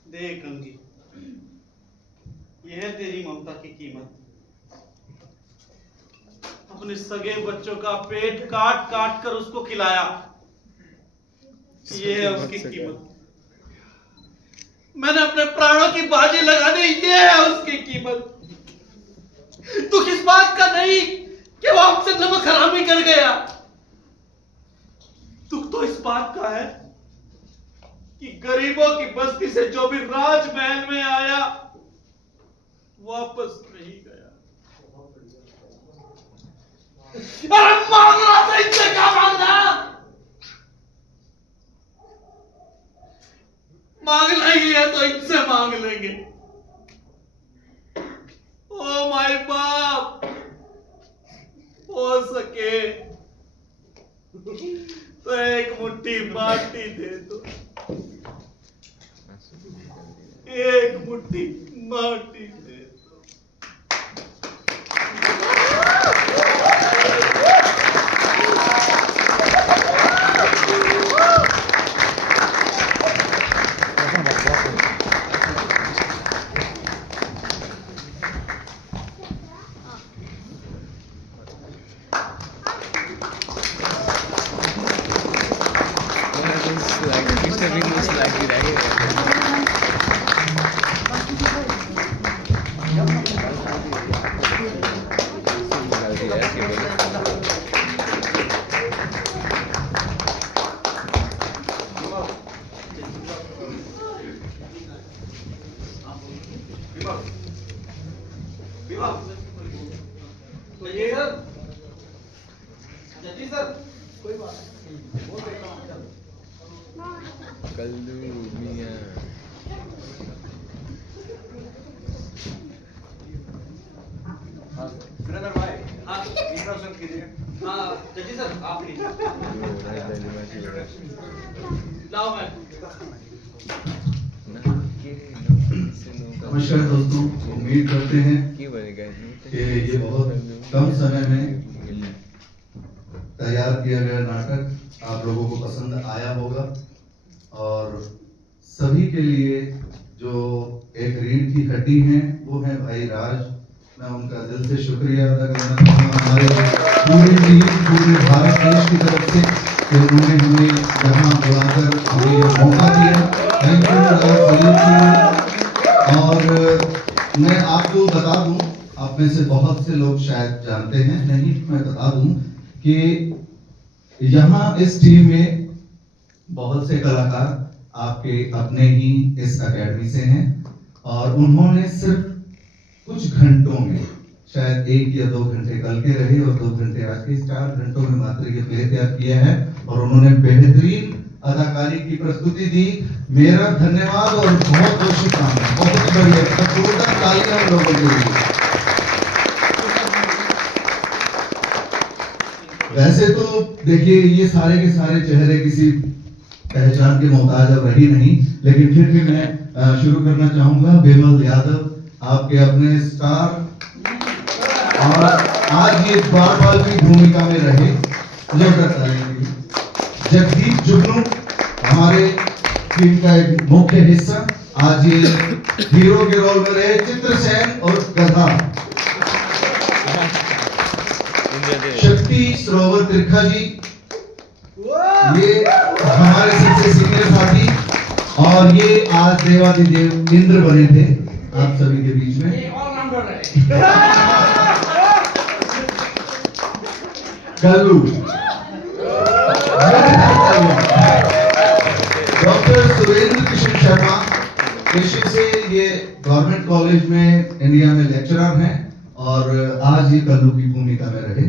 देख अंगी, यह है तेरी ममता की कीमत। अपने सगे बच्चों का पेट काट काट कर उसको खिलाया, ये है उसकी कीमत। मैंने अपने प्राणों की बाजी लगा दी, ये है उसकी कीमत। तू किस बात का नहीं कि वो हमसे नमक हरामी कर गया, दुख तो इस बात का है कि गरीबों की बस्ती से जो भी राजमहल में आया वापस नहीं गया। अरे मांग रहा था, इनसे क्या मांगना? मांगना ही है तो इनसे मांग लेंगे। ओ माय बाप, हो सके तो एक मुट्ठी माटी दे दो, एक मुट्ठी माटी दे दो। तो ये सर, जल्दी सर, कोई बात नहीं, बोल देता हूँ। कल्लू मियां। सुरेंद्र भाई, हाँ इंट्रोडक्शन कीजिए। हाँ जल्दी सर, आप लीजिए। लाओ मैं। नमस्कार दोस्तों, उम्मीद करते हैं की बनेगा कि ये बहुत कम समय में तैयार किया गया नाटक आप लोगों को पसंद आया होगा। और सभी के लिए जो एक रीढ़ की हड्डी हैं वो है भाई राज। मैं उनका दिल से शुक्रिया अदा करना चाहूँगा हमारे पूरी टीम, पूरे भारत देश की तरफ से कि उन्होंने हमें यहाँ बुलाकर हमें ये मौका दिया। Thank you. और मैं आपको बता दूं, आप में से बहुत से लोग शायद जानते हैं, नहीं मैं बता दूं कि यहाँ इस टीम में बहुत से कलाकार आपके अपने ही इस एकेडमी से हैं और उन्होंने सिर्फ कुछ घंटों में, शायद 1 या 2 घंटे कल के रहे और 2 घंटे आज के, 4 घंटों में मात्र ये प्ले तैयार किया है और उन्होंने बेहतरीन अदाकारी की प्रस्तुति दी। मेरा धन्यवाद और बहुत बहुत शुभकामनाएं। बहुत बढ़िया, जोरदार तालियां हम लोगों के लिए। वैसे तो देखिए ये सारे के सारे चेहरे किसी पहचान के मोहताज अब रही नहीं, लेकिन फिर भी मैं शुरू करना चाहूंगा। बिमल यादव आपके अपने स्टार और आज ये बाल की भूमिका में रहे, जोरदार तालियां। जगदीप जुगनू हमारे टीम का एक मुख्य हिस्सा, आज ये हीरो के रोल में रहे। चित्रसेन और गधा। शक्ति सरोवर त्रिखा जी ये हमारे सबसे सीनियर साथी और ये आज देवादिदेव इंद्र बने थे आप सभी के बीच में। कल्लू डॉक्टर सुरेंद्र किशन शर्मा, पेशे से ये गवर्नमेंट कॉलेज में इंडिया में लेक्चरर हैं और आज ये कल्लू की भूमिका में रहे।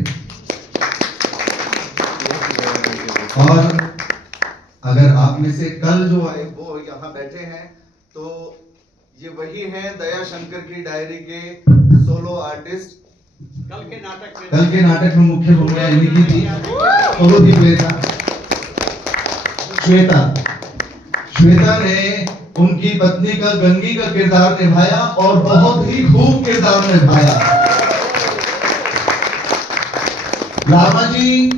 और अगर आप में से कल जो आए वो यहाँ बैठे हैं तो ये वही हैं दया शंकर की डायरी के सोलो आर्टिस्ट। कल के नाटक में मुख्य भूमिका इन्हीं की थी। सोलो भी प्ले था। श्वेता ने उनकी पत्नी का गंगी का किरदार निभाया और बहुत ही खूब किरदार निभाया। लामा जी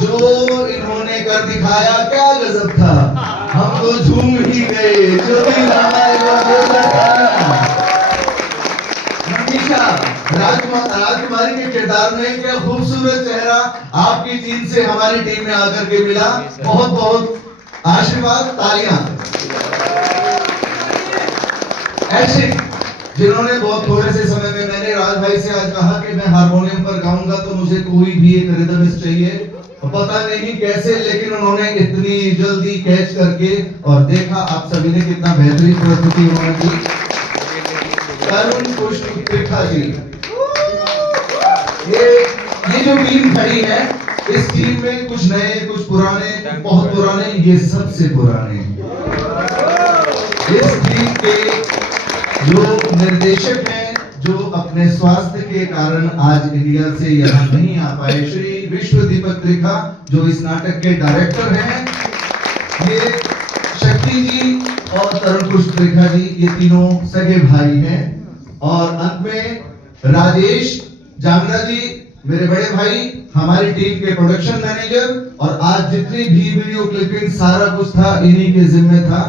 जो इन्होंने कर दिखाया क्या गजब था, हम तो झूम ही गए। जो भी लामा राजकुमारी के किरदार में क्या खूबसूरत चेहरा आपकी टीम से हमारी टीम में आकर के मिला। बहुत बहुत आशीर्वाद, तालियां। ऐसे जिन्होंने बहुत थोड़े से समय में, मैंने राज भाई से आज कहा कि मैं हारमोनियम पर गाऊंगा तो मुझे कोई भी एक रिदमिस्ट चाहिए, पता नहीं कैसे, लेकिन उन्होंने इतनी जल्दी कैच करके और देखा आप सभी ने कितना बेहतरीन प्रस्तुति उन्होंने दी। तरुण पुष्प त्रिखा जी, ये जो टीम खड़ी है, इस टीम में कुछ नए कुछ पुराने, बहुत पुराने, ये सबसे पुराने। इस टीम के जो निर्देशक हैं, जो अपने स्वास्थ्य के कारण आज इंडिया से यहाँ नहीं आ पाए, श्री विश्व दीपक त्रिखा जो इस नाटक के डायरेक्टर हैं, ये शक्ति जी और तरुण पुष्प त्रिखा जी, ये तीनों सगे भाई हैं। और अंत में राजेश जांगड़ा जी मेरे बड़े भाई, हमारी टीम के प्रोडक्शन मैनेजर, और आज जितनी भी वीडियो क्लिपिंग सारा कुछ था इन्हीं के जिम्मे था।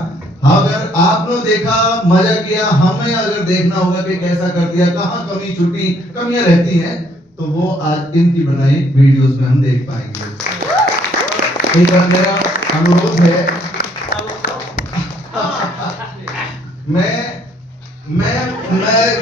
अगर आपने देखा, मजा किया, हमें अगर देखना होगा कि कैसा कर दिया, कहाँ कमी छुट्टी, कमियां रहती हैं, तो वो आज इनकी बनाई वीडियोस में हम देख पाएंगे। एक बार मेरा अनुरोध है, मैं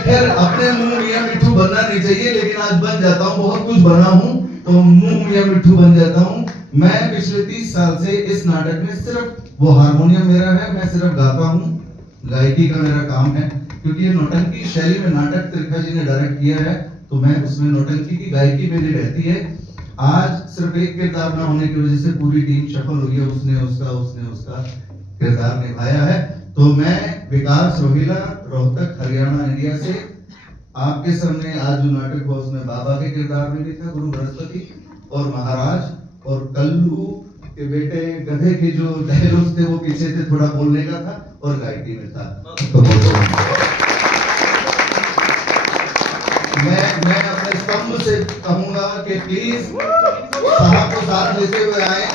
फिर अपने मुंह मियां मिट्ठू बनना नहीं चाहिए, लेकिन आज बन जाता हूँ, बहुत कुछ बना हूँ तो मुंह मियां मिट्ठू बन जाता हूँ। मैं पिछले 30 साल से इस नाटक में सिर्फ वो हारमोनियम मेरा है, मैं सिर्फ गाता हूँ, गायकी का मेरा काम है, क्योंकि ये नौटंकी शैली में नाटक त्रिखा जी ने डायरेक्ट किया है, तो मैं उसमें नौटंकी की गायकी मेरी रहती है। आज सिर्फ एक किरदार ना होने की वजह से पूरी टीम सफल हुई है, उसने उसका किरदार निभाया है। तो मैं विकास रोहिला, रोहतक, हरियाणा, इंडिया से आपके सामने आज जो नाटक हुआ उसमें बाबा के किरदार में भी था, गुरु बृहस्पति और महाराज, और कल्लू के बेटे गधे के जो डायलॉग्स थे वो पीछे से थोड़ा बोलने का था और गायकी में था। तो मैं अपने स्तंभ से कहूंगा कि प्लीज साहब को साथ लेते हुए आए,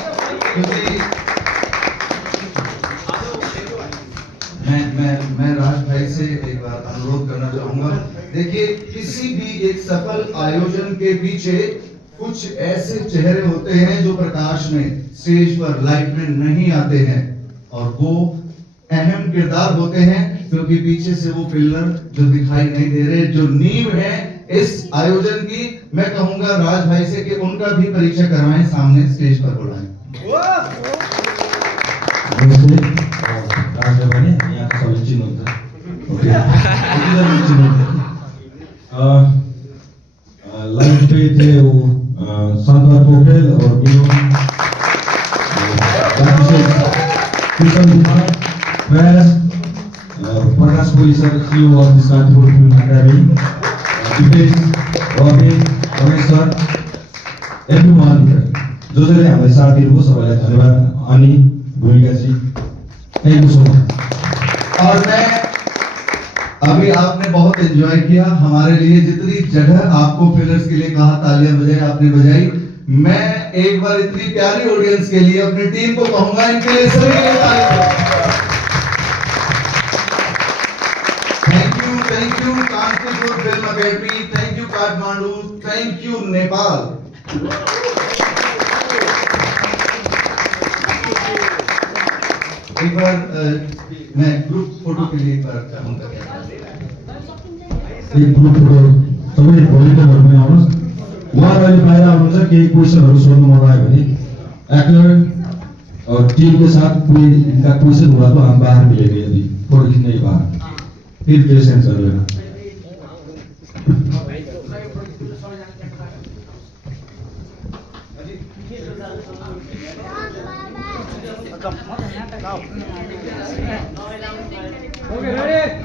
क्योंकि मैं राज भाई से एक बार अनुरोध करना चाहूंगा। देखिए, किसी भी एक सफल आयोजन के पीछे कुछ ऐसे चेहरे होते हैं जो प्रकाश में, स्टेज पर, लाइट में नहीं आते हैं, और वो अहम किरदार होते हैं, क्योंकि पीछे से वो पिलर जो दिखाई नहीं दे रहे, जो नींव है इस आयोजन की, मैं कहूंगा राज भाई से कि उनका भी परिचय करवाएं, सामने स्टेज पर बुलाएं। लाइव पे थे वो शांतवार पोखरेल और Krishna Kumar Vyas, Prakash Koli sir, CEO of this Kanpur film academy, Dipesh, Ravin, Ramesh sir, एभ्रिवान जो जसले हामीलाई साथ दिनुभयो सबैलाई धन्यवाद। अनि Bhumika ji, thank you so much. और मैं अभी आपने बहुत एंजॉय किया हमारे लिए, जितनी जगह आपको फिलर्स के लिए कहा तालियां बजाई, आपने बजाई। मैं एक बार इतनी प्यारी ऑडियंस के लिए अपनी टीम को कहूंगा, इनके लिए सभी के लिए तालियां। Thank you Kanpur film academy, thank you Kathmandu, thank you Nepal. एक बार मैं ग्रुप फोटो के लिए एक बार चाहूंगा, एक ग्रुप फोटो सबै भोलिन्टियरहरु पनि आउनुहोस्। उहाँहरूले बाहिर आउनुहुन्छ, केही क्वेशनहरु सोध्नु मन लाग्यो भने एक्टर और टीम के साथ कोई इनका क्वेश्चन हुआ तो हम बाहर मिलेंगे, अभी फोटो खींचने के बाद फिर पेशेंस कर लेना। Okay, ready?